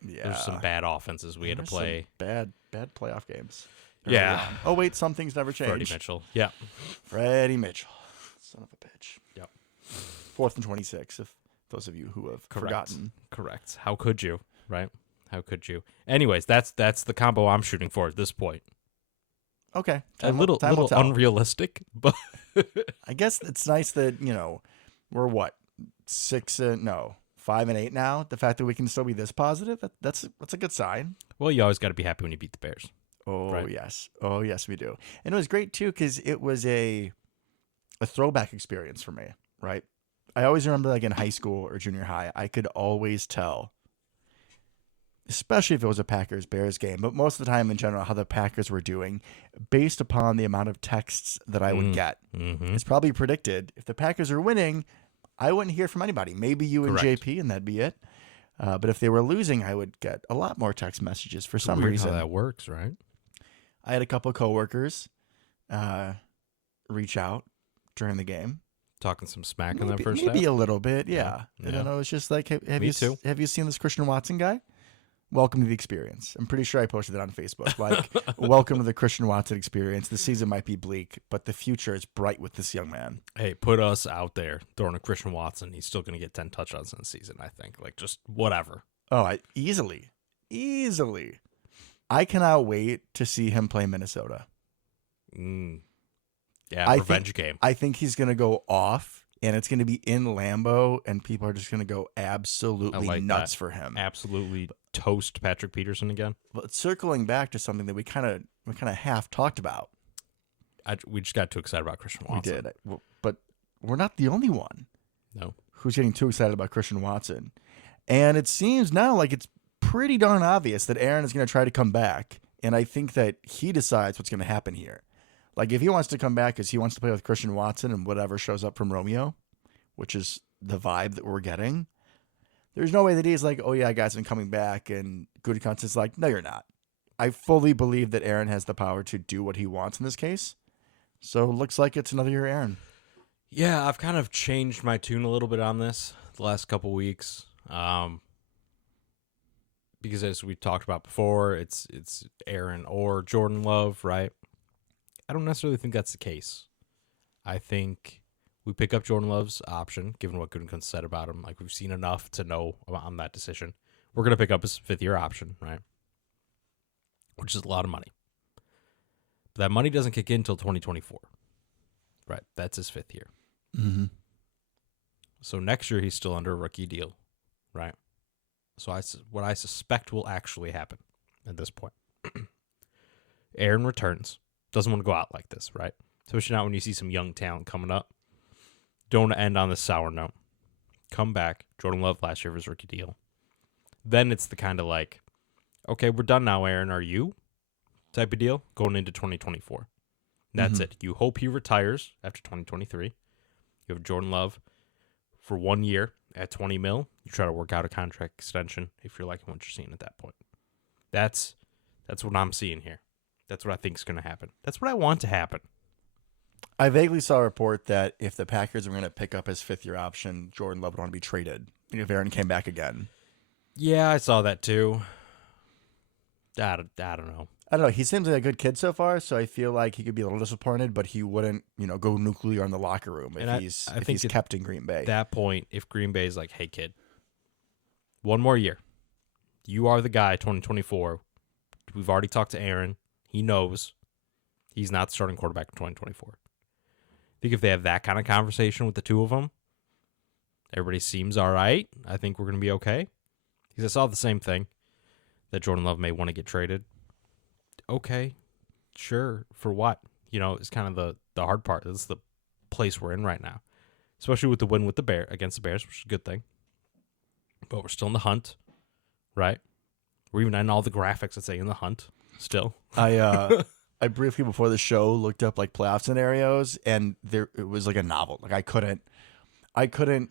Yeah. There's some bad offenses we had to There's some play. Bad playoff games. early Yeah. on. Oh wait, some things never Freddie change. Mitchell. Yeah. Freddie Mitchell. Son of a bitch. Yep. 4th and 26, if those of you who have forgotten. Correct. How could you? Right? How could you? Anyways, that's the combo I'm shooting for at this point. Okay. A little tell. unrealistic, but I guess it's nice that, we're what? 5 and 8 now. The fact that we can still be this positive, that's a good sign. well, you always got to be happy when you beat the Bears. Oh, Right. yes. Oh, yes, we do. And it was great, too, because it was a throwback experience for me, right? I always remember, like, in high school or junior high, I could always tell, especially if it was a Packers-Bears game, but most of the time in general, how the Packers were doing based upon the amount of texts that I would get. Mm-hmm. It's probably predicted. If the Packers are winning, I wouldn't hear from anybody. Maybe you and Correct. JP, and that'd be it. But if they were losing, I would get a lot more text messages for some Weird reason. how that works, right? I had a couple of coworkers reach out during the game. Talking some smack Maybe, in that first maybe half. a little bit, yeah. Yeah. I don't know. It's just like, have Me you too. have you seen this Christian Watson guy? Welcome to the experience. I'm pretty sure I posted it on Facebook. Like, welcome to the Christian Watson experience. The season might be bleak, but the future is bright with this young man. Hey, put us out there throwing a Christian Watson. He's still going to get 10 touchdowns in the season, I think. Like, just whatever. Oh, easily. I cannot wait to see him play Minnesota. Yeah, revenge game. I think he's going to go off, and it's going to be in Lambeau, and people are just going to go absolutely like nuts that. for him. Absolutely toast Patrick Peterson again. But circling back to something that we kind of half talked about. We just got too excited about Christian Watson. We did, but we're not the only one No. who's getting too excited about Christian Watson. And it seems now like it's pretty darn obvious that Aaron is going to try to come back, and I think that he decides what's going to happen here. Like, if he wants to come back because he wants to play with Christian Watson and whatever shows up from Romeo, which is the vibe that we're getting, there's no way that he's like, oh, yeah, guys, I'm coming back. And Gutekunst is like, no, you're not. I fully believe that Aaron has the power to do what he wants in this case. So it looks like it's another year Aaron. Yeah, I've kind of changed my tune a little bit on this the last couple weeks. Because as we talked about before, it's Aaron or Jordan Love, right? I don't necessarily think that's the case. I think we pick up Jordan Love's option, given what Gutekunst said about him. Like, we've seen enough to know on that decision. We're going to pick up his 5th-year option, right? Which is a lot of money. But that money doesn't kick in until 2024. Right? That's his 5th year. Mm-hmm. So next year, he's still under a rookie deal, right? So what I suspect will actually happen at this point. Aaron returns. Doesn't want to go out like this, right? Especially not when you see some young talent coming up. Don't end on this sour note. Come back. Jordan Love last year of his rookie deal. Then it's the kind of like, okay, we're done now, Aaron. Are you? Type of deal going into 2024. That's it. You hope he retires after 2023. You have Jordan Love for 1 year at $20 million. You try to work out a contract extension if you're liking what you're seeing at that point. That's what I'm seeing here. That's what I think is going to happen. That's what I want to happen. I vaguely saw a report that if the Packers were going to pick up his 5th-year option, Jordan Love would want to be traded if Aaron came back again. Yeah, I saw that too. I don't know. I don't know. He seems like a good kid so far, so I feel like he could be a little disappointed, but he wouldn't, go nuclear in the locker room if he's kept in Green Bay. At that point, if Green Bay is like, hey, kid, 1 more year. You are the guy, 2024. We've already talked to Aaron. He knows he's not the starting quarterback in 2024. I think if they have that kind of conversation with the two of them, everybody seems all right. I think we're going to be okay. Because I saw the same thing, that Jordan Love may want to get traded. Okay, sure. For what? It's kind of the hard part. This is the place we're in right now. Especially with the win with against the Bears, which is a good thing. But we're still in the hunt, right? We're even on all the graphics that say in the hunt still. I briefly before the show looked up like playoff scenarios, and it was like a novel. Like I couldn't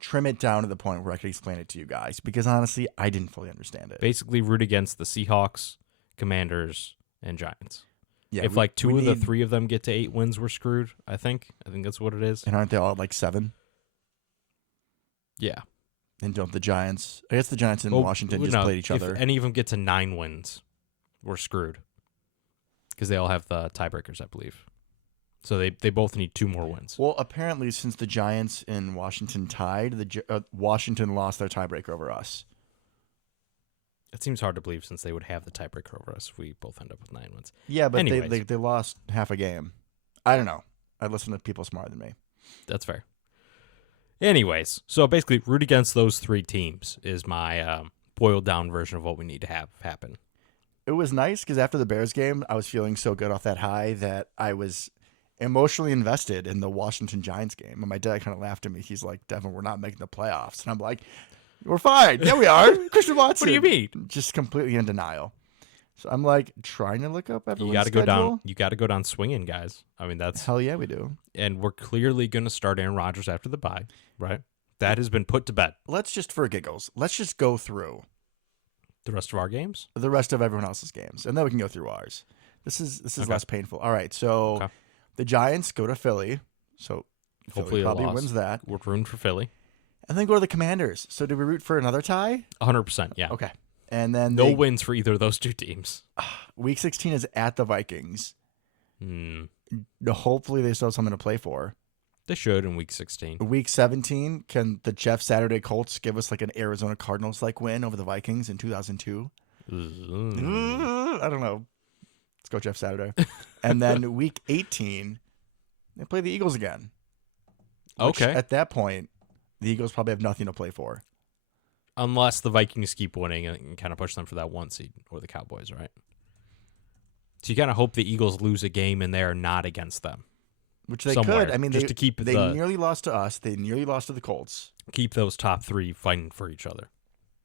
trim it down to the point where I could explain it to you guys because honestly, I didn't fully understand it. Basically, root against the Seahawks, Commanders, and Giants. Yeah, if two of the 3 of them get to 8 wins, we're screwed. I think that's what it is. And aren't they all at like 7? Yeah. And don't the Giants? I guess the Giants and Washington just played each other. If any of them get to 9 wins, we're screwed because they all have the tiebreakers, I believe. So they both need 2 more wins. Well, apparently, since the Giants and Washington tied, Washington lost their tiebreaker over us. It seems hard to believe since they would have the tiebreaker over us if we both end up with 9 wins. Yeah, but they lost half a game. I don't know. I listen to people smarter than me. That's fair. Anyways, so basically, root against those 3 teams is my boiled down version of what we need to have happen. It was nice because after the Bears game, I was feeling so good off that high that I was emotionally invested in the Washington Giants game. And my dad kind of laughed at me. He's like, Devin, we're not making the playoffs. And I'm like, we're fine. Yeah, we are. Christian Watson. What do you mean? Just completely in denial. So I'm like trying to look up everyone's You got to schedule. go down. You got to go down swinging, guys. I mean, that's hell yeah, we do. And we're clearly going to start Aaron Rodgers after the bye, right? That has been put to bed. Let's just for giggles. Let's just go through the rest of our games, the rest of everyone else's games, and then we can go through ours. This is Okay. less painful. All right, so the Giants go to Philly. So hopefully Philly probably wins that. We're rooting for Philly. And then go to the Commanders. So did we root for another tie? 100%, yeah. Okay. And then no wins for either of those 2 teams. Week 16 is at the Vikings. Hopefully they still have something to play for. They should in Week 16. Week 17, can the Jeff Saturday Colts give us like an Arizona Cardinals-like win over the Vikings in 2002? I don't know. Let's go Jeff Saturday. And then Week 18, they play the Eagles again. Okay. At that point, the Eagles probably have nothing to play for. Unless the Vikings keep winning and kind of push them for that 1 seed, or the Cowboys, right? So you kind of hope the Eagles lose a game and they're not against them. Which they somewhere, could. I mean, just to keep they nearly lost to us. They nearly lost to the Colts. Keep those top 3 fighting for each other,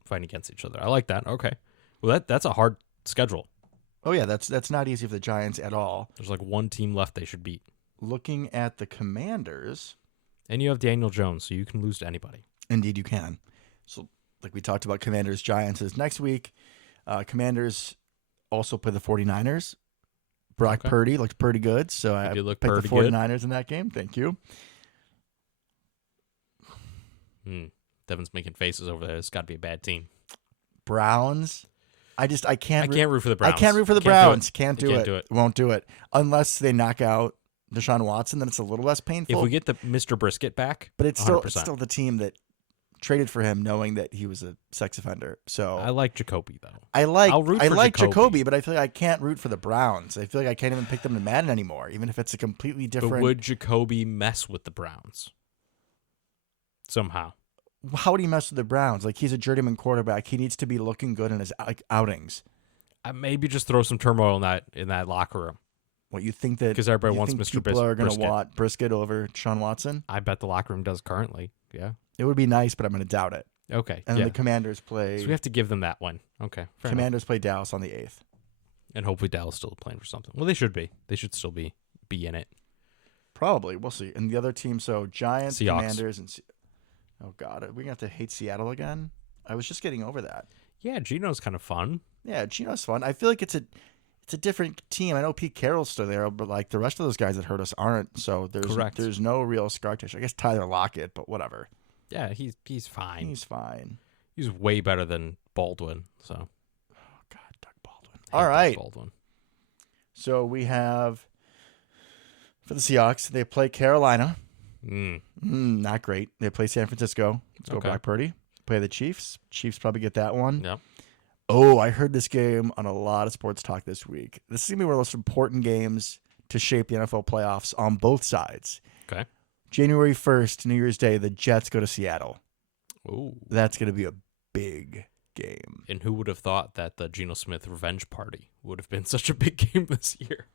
fighting against each other. I like that. Okay. Well, that's a hard schedule. Oh, yeah, that's not easy for the Giants at all. There's like 1 team left they should beat. Looking at the Commanders. And you have Daniel Jones, so you can lose to anybody. Indeed, you can. So, like we talked about, Commanders, Giants is next week. Commanders also play the 49ers. Brock Purdy looked pretty good, so I picked the 49ers in that game. Thank you. Devin's making faces over there. It's got to be a bad team. Browns. I can't. I can't root for the Browns. I can't root for the Can't do Browns. it. Can't do Can't it. do it. Won't do it unless they knock out Deshaun Watson. Then it's a little less painful. If we get the Mr. Brisket back, but it's 100%. still the team that traded for him, knowing that he was a sex offender. So I like Jacoby though. I'll root for Jacoby, but I feel like I can't root for the Browns. I feel like I can't even pick them to Madden anymore, even if it's a completely different. But would Jacoby mess with the Browns somehow? How would he mess with the Browns? Like, he's a journeyman quarterback. He needs to be looking good in his outings. Maybe just throw some turmoil in that locker room. What, you think that? Because everybody you wants think Mr. people are going to Brisket. want Brisket over Sean Watson? I bet the locker room does currently. Yeah. It would be nice, but I'm going to doubt it. Okay. And yeah. the Commanders play. So we have to give them that one. Okay. Fair enough. Commanders play Dallas on the 8th. And hopefully Dallas still playing for something. Well, they should be. They should still be in it. Probably. We'll see. And the other team, so Giants, Seahawks. Commanders, and oh God, are we going to have to hate Seattle again? I was just getting over that. Yeah, Geno's kind of fun. Yeah, Geno's fun. I feel like it's a different team. I know Pete Carroll's still there, but like the rest of those guys that hurt us aren't. So there's no real scar tissue. I guess Tyler Lockett, but whatever. Yeah, he's fine. He's fine. He's way better than Baldwin. So. Oh God, Doug Baldwin. All right. Baldwin. So we have for the Seahawks, they play Carolina. Not great. They play San Francisco. Let's go Brock Purdy. Play the Chiefs. Chiefs probably get that one. Yep. Oh, I heard this game on a lot of sports talk this week. This is going to be one of the most important games to shape the NFL playoffs on both sides. Okay. January 1st, New Year's Day, the Jets go to Seattle. Ooh. That's going to be a big game. And who would have thought that the Geno Smith revenge party would have been such a big game this year?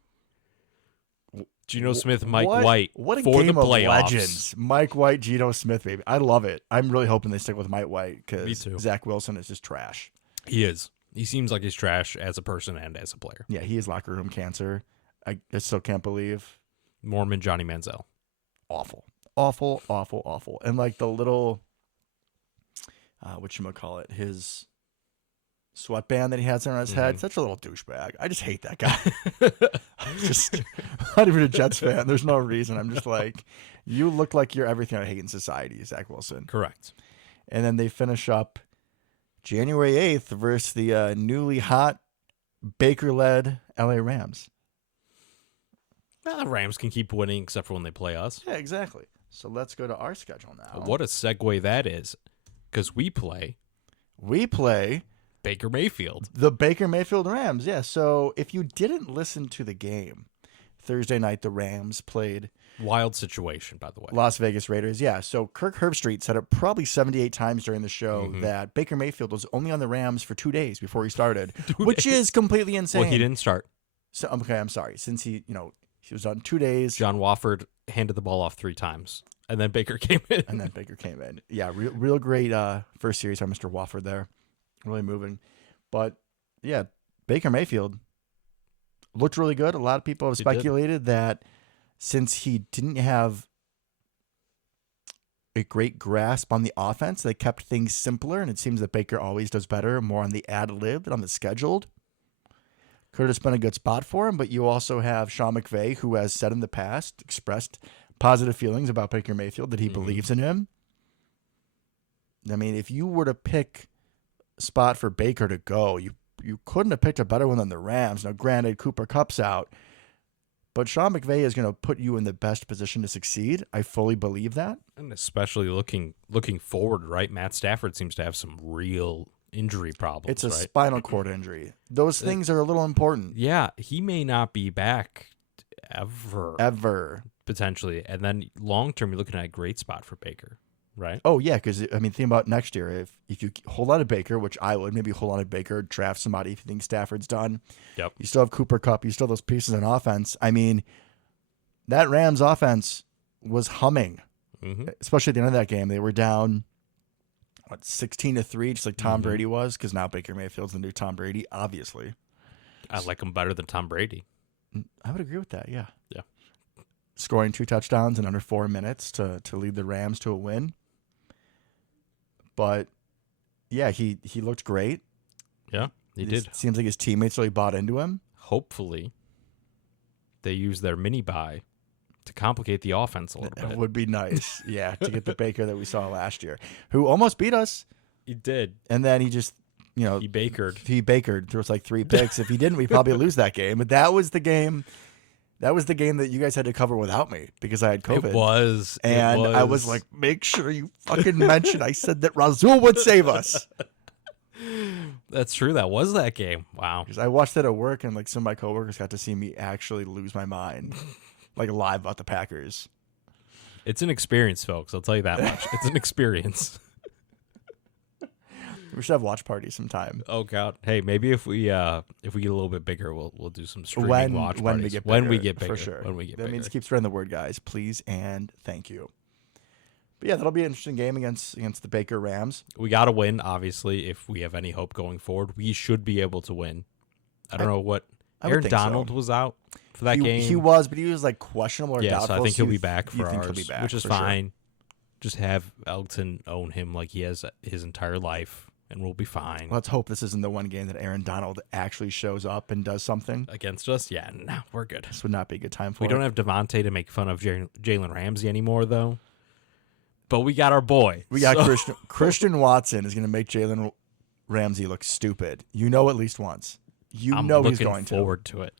Geno Smith, Mike White what a for game the of playoffs. legends. Mike White, Geno Smith, baby. I love it. I'm really hoping they stick with Mike White Me because too. Zach Wilson is just trash. He is. He seems like he's trash as a person and as a player. Yeah, he is locker room cancer. I still can't believe. Mormon Johnny Manziel. Awful. Awful, awful, awful. And like the little, whatchamacallit, his sweatband that he has on his head, such a little douchebag. I just hate that guy. I'm not even a Jets fan. There's no reason. I'm just like, you look like you're everything I hate in society, Zach Wilson. Correct. And then they finish up January 8th versus the newly hot Baker-led LA Rams. Well, the Rams can keep winning except for when they play us. Yeah, exactly. So let's go to our schedule now. What a segue that is, because we play Baker Mayfield. The Baker Mayfield Rams, yeah. So if you didn't listen to the game, Thursday night the Rams played Wild situation, by the way. Las Vegas Raiders, yeah. So Kirk Herbstreit said it probably 78 times during the show that Baker Mayfield was only on the Rams for 2 days before he started, which is completely insane. Well, he didn't start. So okay, I'm sorry. Since he was on 2 days. John Wofford handed the ball off 3 times, and then Baker came in. And then Baker came in. Yeah, real great first series by Mr. Wofford there. Really moving. But, yeah, Baker Mayfield looked really good. A lot of people have speculated that since he didn't have a great grasp on the offense, they kept things simpler, and it seems that Baker always does better, more on the ad-lib than on the scheduled. Could have been a good spot for him, but you also have Sean McVay, who has said in the past, expressed positive feelings about Baker Mayfield, that he believes in him. I mean, if you were to pick a spot for Baker to go, you couldn't have picked a better one than the Rams. Now, granted, Cooper Kupp's out, but Sean McVay is going to put you in the best position to succeed. I fully believe that. And especially looking forward, right? Matt Stafford seems to have some real injury problems. It's a right? spinal cord injury. Those things are a little important. Yeah, he may not be back ever. Potentially. And then long term, you're looking at a great spot for Baker, right? Oh, yeah, because, I mean, think about next year. If you hold on to Baker, which I would, maybe hold on to Baker, draft somebody if you think Stafford's done. Yep. You still have Cooper Kupp. You still have those pieces in offense. I mean, that Rams offense was humming, especially at the end of that game. They were down, 16-3, just like Tom Brady was, because now Baker Mayfield's the new Tom Brady, obviously. I like him better than Tom Brady. I would agree with that, yeah. Yeah. Scoring 2 touchdowns in under 4 minutes to lead the Rams to a win. But, yeah, he looked great. Yeah, he did. Seems like his teammates really bought into him. Hopefully, they use their mini bye to complicate the offense a little bit. It would be nice, yeah, to get the Baker that we saw last year, who almost beat us. He did. And then he just He bakered. He bakered. There was like 3 picks. If he didn't, we'd probably lose that game. But that was the game. That was the game that you guys had to cover without me because I had COVID. It was. And I was like, make sure you fucking mention I said that Razul would save us. That's true. That was that game. Wow. Because I watched that at work, and like some of my coworkers got to see me actually lose my mind, like live about the Packers. It's an experience, folks. I'll tell you that much. It's an experience. We should have watch parties sometime. Oh God. Hey, maybe if we get a little bit bigger, we'll do some streaming watch parties. When we get bigger, for sure. When we get that bigger. means keep spreading the word, guys. Please and thank you. But yeah, that'll be an interesting game against the Baker Rams. We got to win, obviously, if we have any hope going forward. We should be able to win. I don't know what. Aaron Donald was out for that game. He was, but he was like questionable or doubtful. So I think he'll be back for ours, he'll be back, which is for fine. Sure. Just have Elton own him like he has his entire life, and we'll be fine. Let's hope this isn't the one game that Aaron Donald actually shows up and does something. Against us? Yeah, no, we're good. This would not be a good time for We it. don't have Devontae to make fun of Jalen Ramsey anymore, though. But we got our boy. We got Christian Watson is going to make Jalen Ramsey look stupid. At least once. I'm he's going looking forward to it.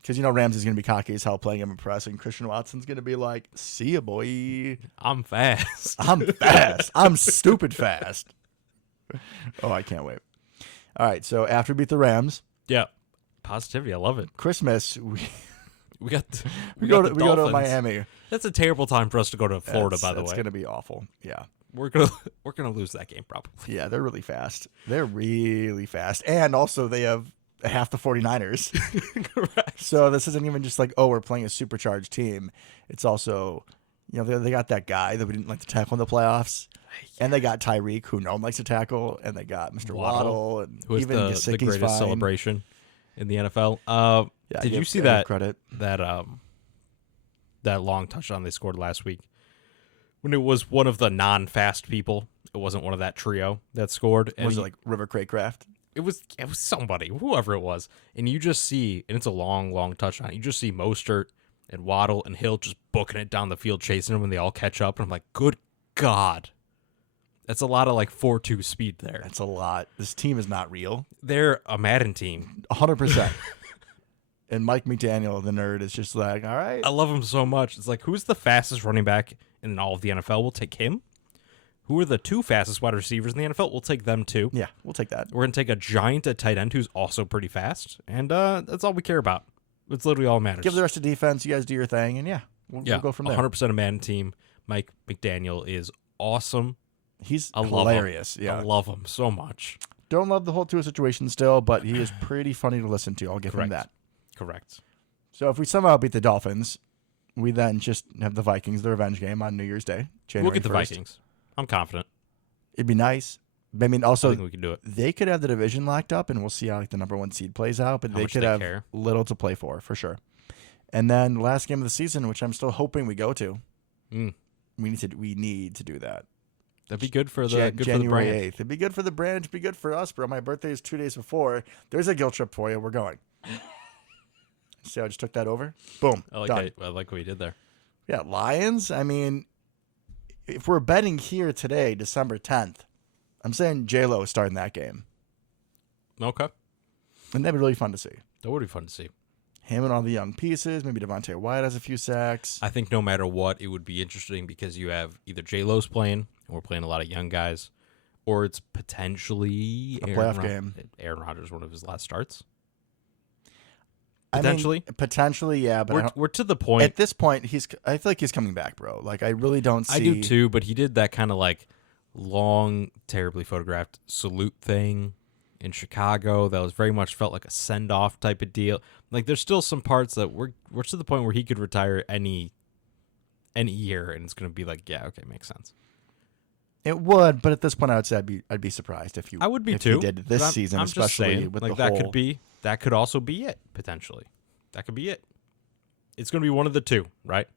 Because Ramsey's going to be cocky as hell playing him impressive, and Christian Watson's going to be like, see ya, boy. I'm fast. I'm fast. I'm stupid fast. Oh, I can't wait. All right, so after we beat the Rams. Yeah. Positivity. I love it. Christmas, we go to Miami. That's a terrible time for us to go to Florida, by the way. It's going to be awful. Yeah. We're gonna lose that game probably. Yeah, they're really fast. They're really fast. And also they have half the 49ers. Correct. So this isn't even just like, we're playing a supercharged team. It's also, they got that guy that we didn't like to tackle in the playoffs. Yeah. And they got Tyreek, who no one likes to tackle, and they got Mr. Waddle, and who is even the Gesicki's greatest fine. celebration in the NFL. Did you see that credit? That long touchdown they scored last week? When it was one of the non-fast people, it wasn't one of that trio that scored. Was it like River Craycraft? It was somebody, whoever it was. And you just see, and it's a long, long touchdown. You just see Mostert and Waddle and Hill just booking it down the field, chasing them when they all catch up. And I'm like, good God. That's a lot of like 4-2 speed there. That's a lot. This team is not real. They're a Madden team. 100%. And Mike McDaniel, the nerd, is just like, all right. I love him so much. It's like, who's the fastest running back in all of the NFL? We'll take him. Who are the 2 fastest wide receivers in the NFL? We'll take them too. Yeah, we'll take that. We're going to take a giant at tight end who's also pretty fast. And that's all we care about. It's literally all that matters. Give the rest of defense. You guys do your thing. And we'll go from there. 100% a Madden team. Mike McDaniel is awesome. He's hilarious. Yeah. I love him so much. Don't love the whole Tua situation still, but he is pretty funny to listen to. I'll give him that. Correct. So if we somehow beat the Dolphins, we then just have the Vikings, the revenge game on New Year's Day, January We'll get the 1st. Vikings. I'm confident. It'd be nice. I mean, I also, think we can do it. they could have the division locked up, and we'll see how the number 1 seed plays out, but they could have little to play for sure. And then last game of the season, which I'm still hoping we go to. We need to do that. That'd be good for the January brand. 8th. It'd be good for the brand. It'd be good for us, bro. My birthday is 2 days before. There's a guilt trip for you. We're going. See how I just took that over? Boom. I done. like what you did there. Yeah, Lions. I mean, if we're betting here today, December 10th, I'm saying J-Lo is starting that game. Okay. And that'd be really fun to see. That would be fun to see. Him and all the young pieces. Maybe Devontae Wyatt has a few sacks. I think no matter what, it would be interesting because you have either J-Lo's playing, and we're playing a lot of young guys, or it's potentially a playoff game. Aaron Rodgers, one of his last starts. Potentially, yeah. But we're to the point. At this point, I feel like he's coming back, bro. Like, I really don't see. I do too, but he did that kind of like long, terribly photographed salute thing in Chicago that was very much felt like a send-off type of deal. Like, there's still some parts that we're to the point where he could retire any year, and it's going to be like, yeah, okay, makes sense. It would, but at this point, I would say I'd be surprised if I would be if too. he did this season, I'm especially just saying, with like, the whole. That could also be it potentially. That could be it. It's going to be one of the two, right?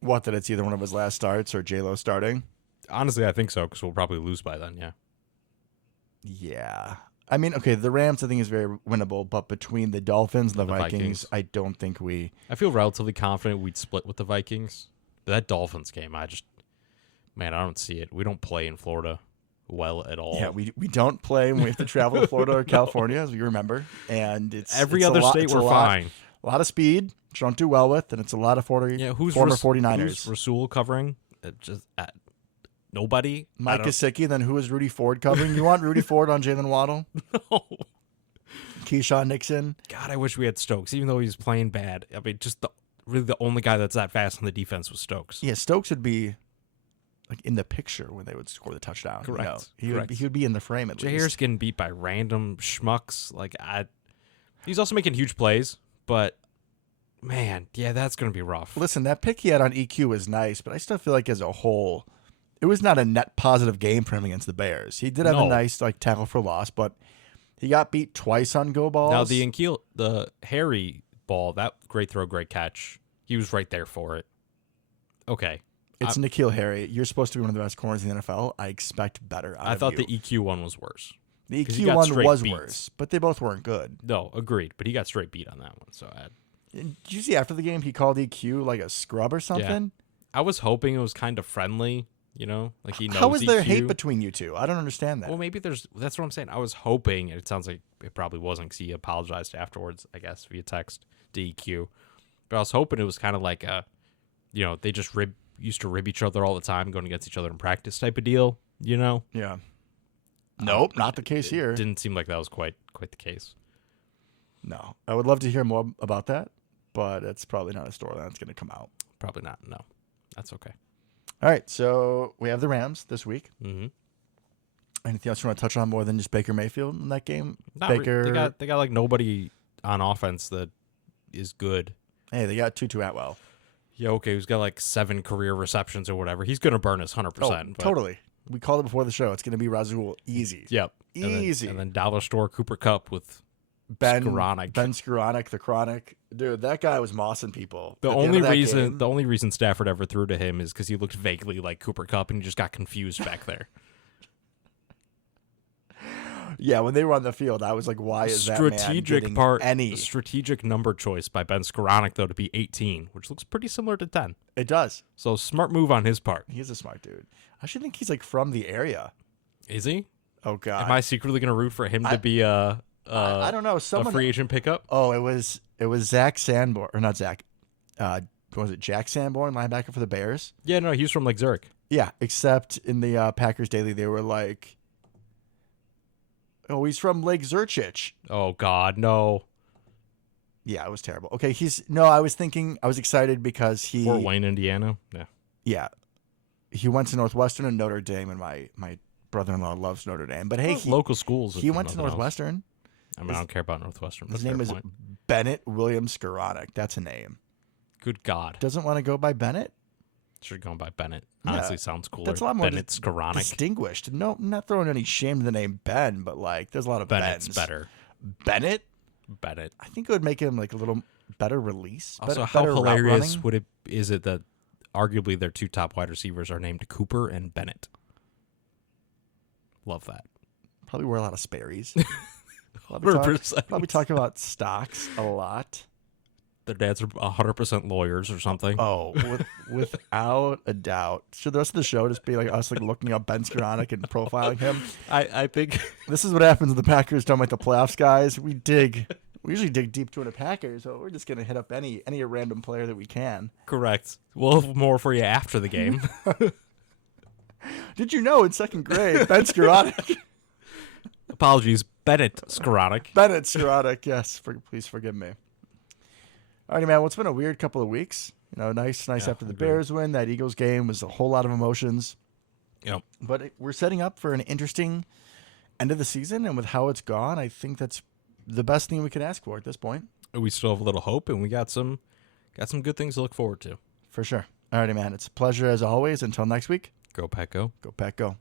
What, that it's either one of his last starts or J-Lo starting? Honestly, I think so, because we'll probably lose by then, yeah. Yeah. I mean, okay, the Rams, I think, is very winnable, but between the Dolphins and the Vikings, I don't think we... I feel relatively confident we'd split with the Vikings. But that Dolphins game, I don't see it. We don't play in Florida. well at all. Yeah, we don't play when we have to travel to Florida or California, as we remember. And it's Every it's other a lot, state it's we're a lot, fine. A lot of speed, which I don't do well with, and it's a lot of former 49ers. Who's Rasul covering? Nobody. Mike Gesicki, then who is Rudy Ford covering? You want Rudy Ford on Jalen Waddle? No. Keyshawn Nixon? God, I wish we had Stokes, even though he's playing bad. I mean, really the only guy that's that fast on the defense was Stokes. Yeah, Stokes would be like in the picture when they would score the touchdown. Correct. You know? He would be in the frame at least. Jair's getting beat by random schmucks. He's also making huge plays, but man, yeah, that's gonna be rough. Listen, that pick he had on EQ was nice, but I still feel like as a whole, it was not a net positive game for him against the Bears. He did have a nice tackle for loss, but he got beat twice on go balls. Now the Harry ball, that great throw, great catch. He was right there for it. Okay. It's N'Keal Harry. You're supposed to be one of the best corners in the NFL. I expect better out I of thought you. the EQ one was worse. The 'Cause he EQ got one straight was beat. worse, but they both weren't good. No, agreed. But he got straight beat on that one. So Did you see after the game he called EQ like a scrub or something? I was hoping it was kind of friendly, like he knows. How is there EQ. hate between you two? I don't understand that. Well, maybe that's what I'm saying. I was hoping, and it sounds like it probably wasn't because he apologized afterwards, I guess, via text to EQ. But I was hoping it was kind of like they just used to rib each other all the time, going against each other in practice type of deal, Yeah. Nope, not the case here. It didn't seem like that was quite the case. No. I would love to hear more about that, but it's probably not a story that's going to come out. Probably not. No, that's okay. All right, so we have the Rams this week. Mm-hmm. Anything else you want to touch on more than just Baker Mayfield in that game? They got like nobody on offense that is good. Hey, they got Tutu Atwell. Yeah, okay, who's got like 7 career receptions or whatever. He's gonna burn us 100%. Totally. We called it before the show. It's going to be Razul. Easy. Yep. Easy. And then Dollar Store Cooper Cup with Ben Skoranek, the Chronic. Dude, that guy was mossing people. The only reason Stafford ever threw to him is because he looked vaguely like Cooper Cup and he just got confused back there. Yeah, when they were on the field, I was like, why is that man getting any? Strategic number choice by Ben Skoranek, though, to be 18, which looks pretty similar to 10. It does. So smart move on his part. He's a smart dude. I should think he's like from the area. Is he? Oh, God. Am I secretly going to root for him to be I don't know. a free agent pickup? Oh, it was Zach Sanborn, or not Zach. Was it Jack Sanborn, linebacker for the Bears? Yeah, no, he's from Lake Zurich. Yeah, except in the Packers Daily, they were like, oh, he's from Lake Zurich. Oh, God, no. Yeah, it was terrible. Okay, I was excited because Fort Wayne, Indiana? Yeah. Yeah. He went to Northwestern and Notre Dame, and my brother-in-law loves Notre Dame. But hey, local schools. He went to Northwestern. I don't care about Northwestern. His name is Bennett William Skoranek. That's a name. Good God. Doesn't want to go by Bennett? Should have gone by Bennett. Honestly, sounds cooler. That's a lot more Bennett Skoranek. Distinguished. No, I'm not throwing any shame to the name Ben, but like, there's a lot of Bennett's Bens. better. Bennett? Bennett. I think it would make him like a little better release. Also, how hilarious is it that arguably their 2 top wide receivers are named Cooper and Bennett? Love that. Probably wear a lot of Sperry's. 100%. Probably talk about stocks a lot. Their dads are 100% lawyers or something. Oh, without a doubt. Should the rest of the show just be like us like looking up Ben Skoranek and profiling him? I think this is what happens when the Packers don't make the playoffs, guys. We usually dig deep to the Packers, so we're just gonna hit up any random player that we can. Correct. We'll have more for you after the game. Did you know in second grade, Ben Skoranek? Apologies, Bennett Skoranek. Bennett Skoranek, yes. Please forgive me. Alrighty, man. Well, it's been a weird couple of weeks. Nice after the Bears win. That Eagles game was a whole lot of emotions. Yep. But we're setting up for an interesting end of the season, and with how it's gone, I think that's the best thing we could ask for at this point. We still have a little hope, and we got some good things to look forward to. For sure. Alrighty, man. It's a pleasure as always. Until next week. Go Pack Go. Go Pack Go.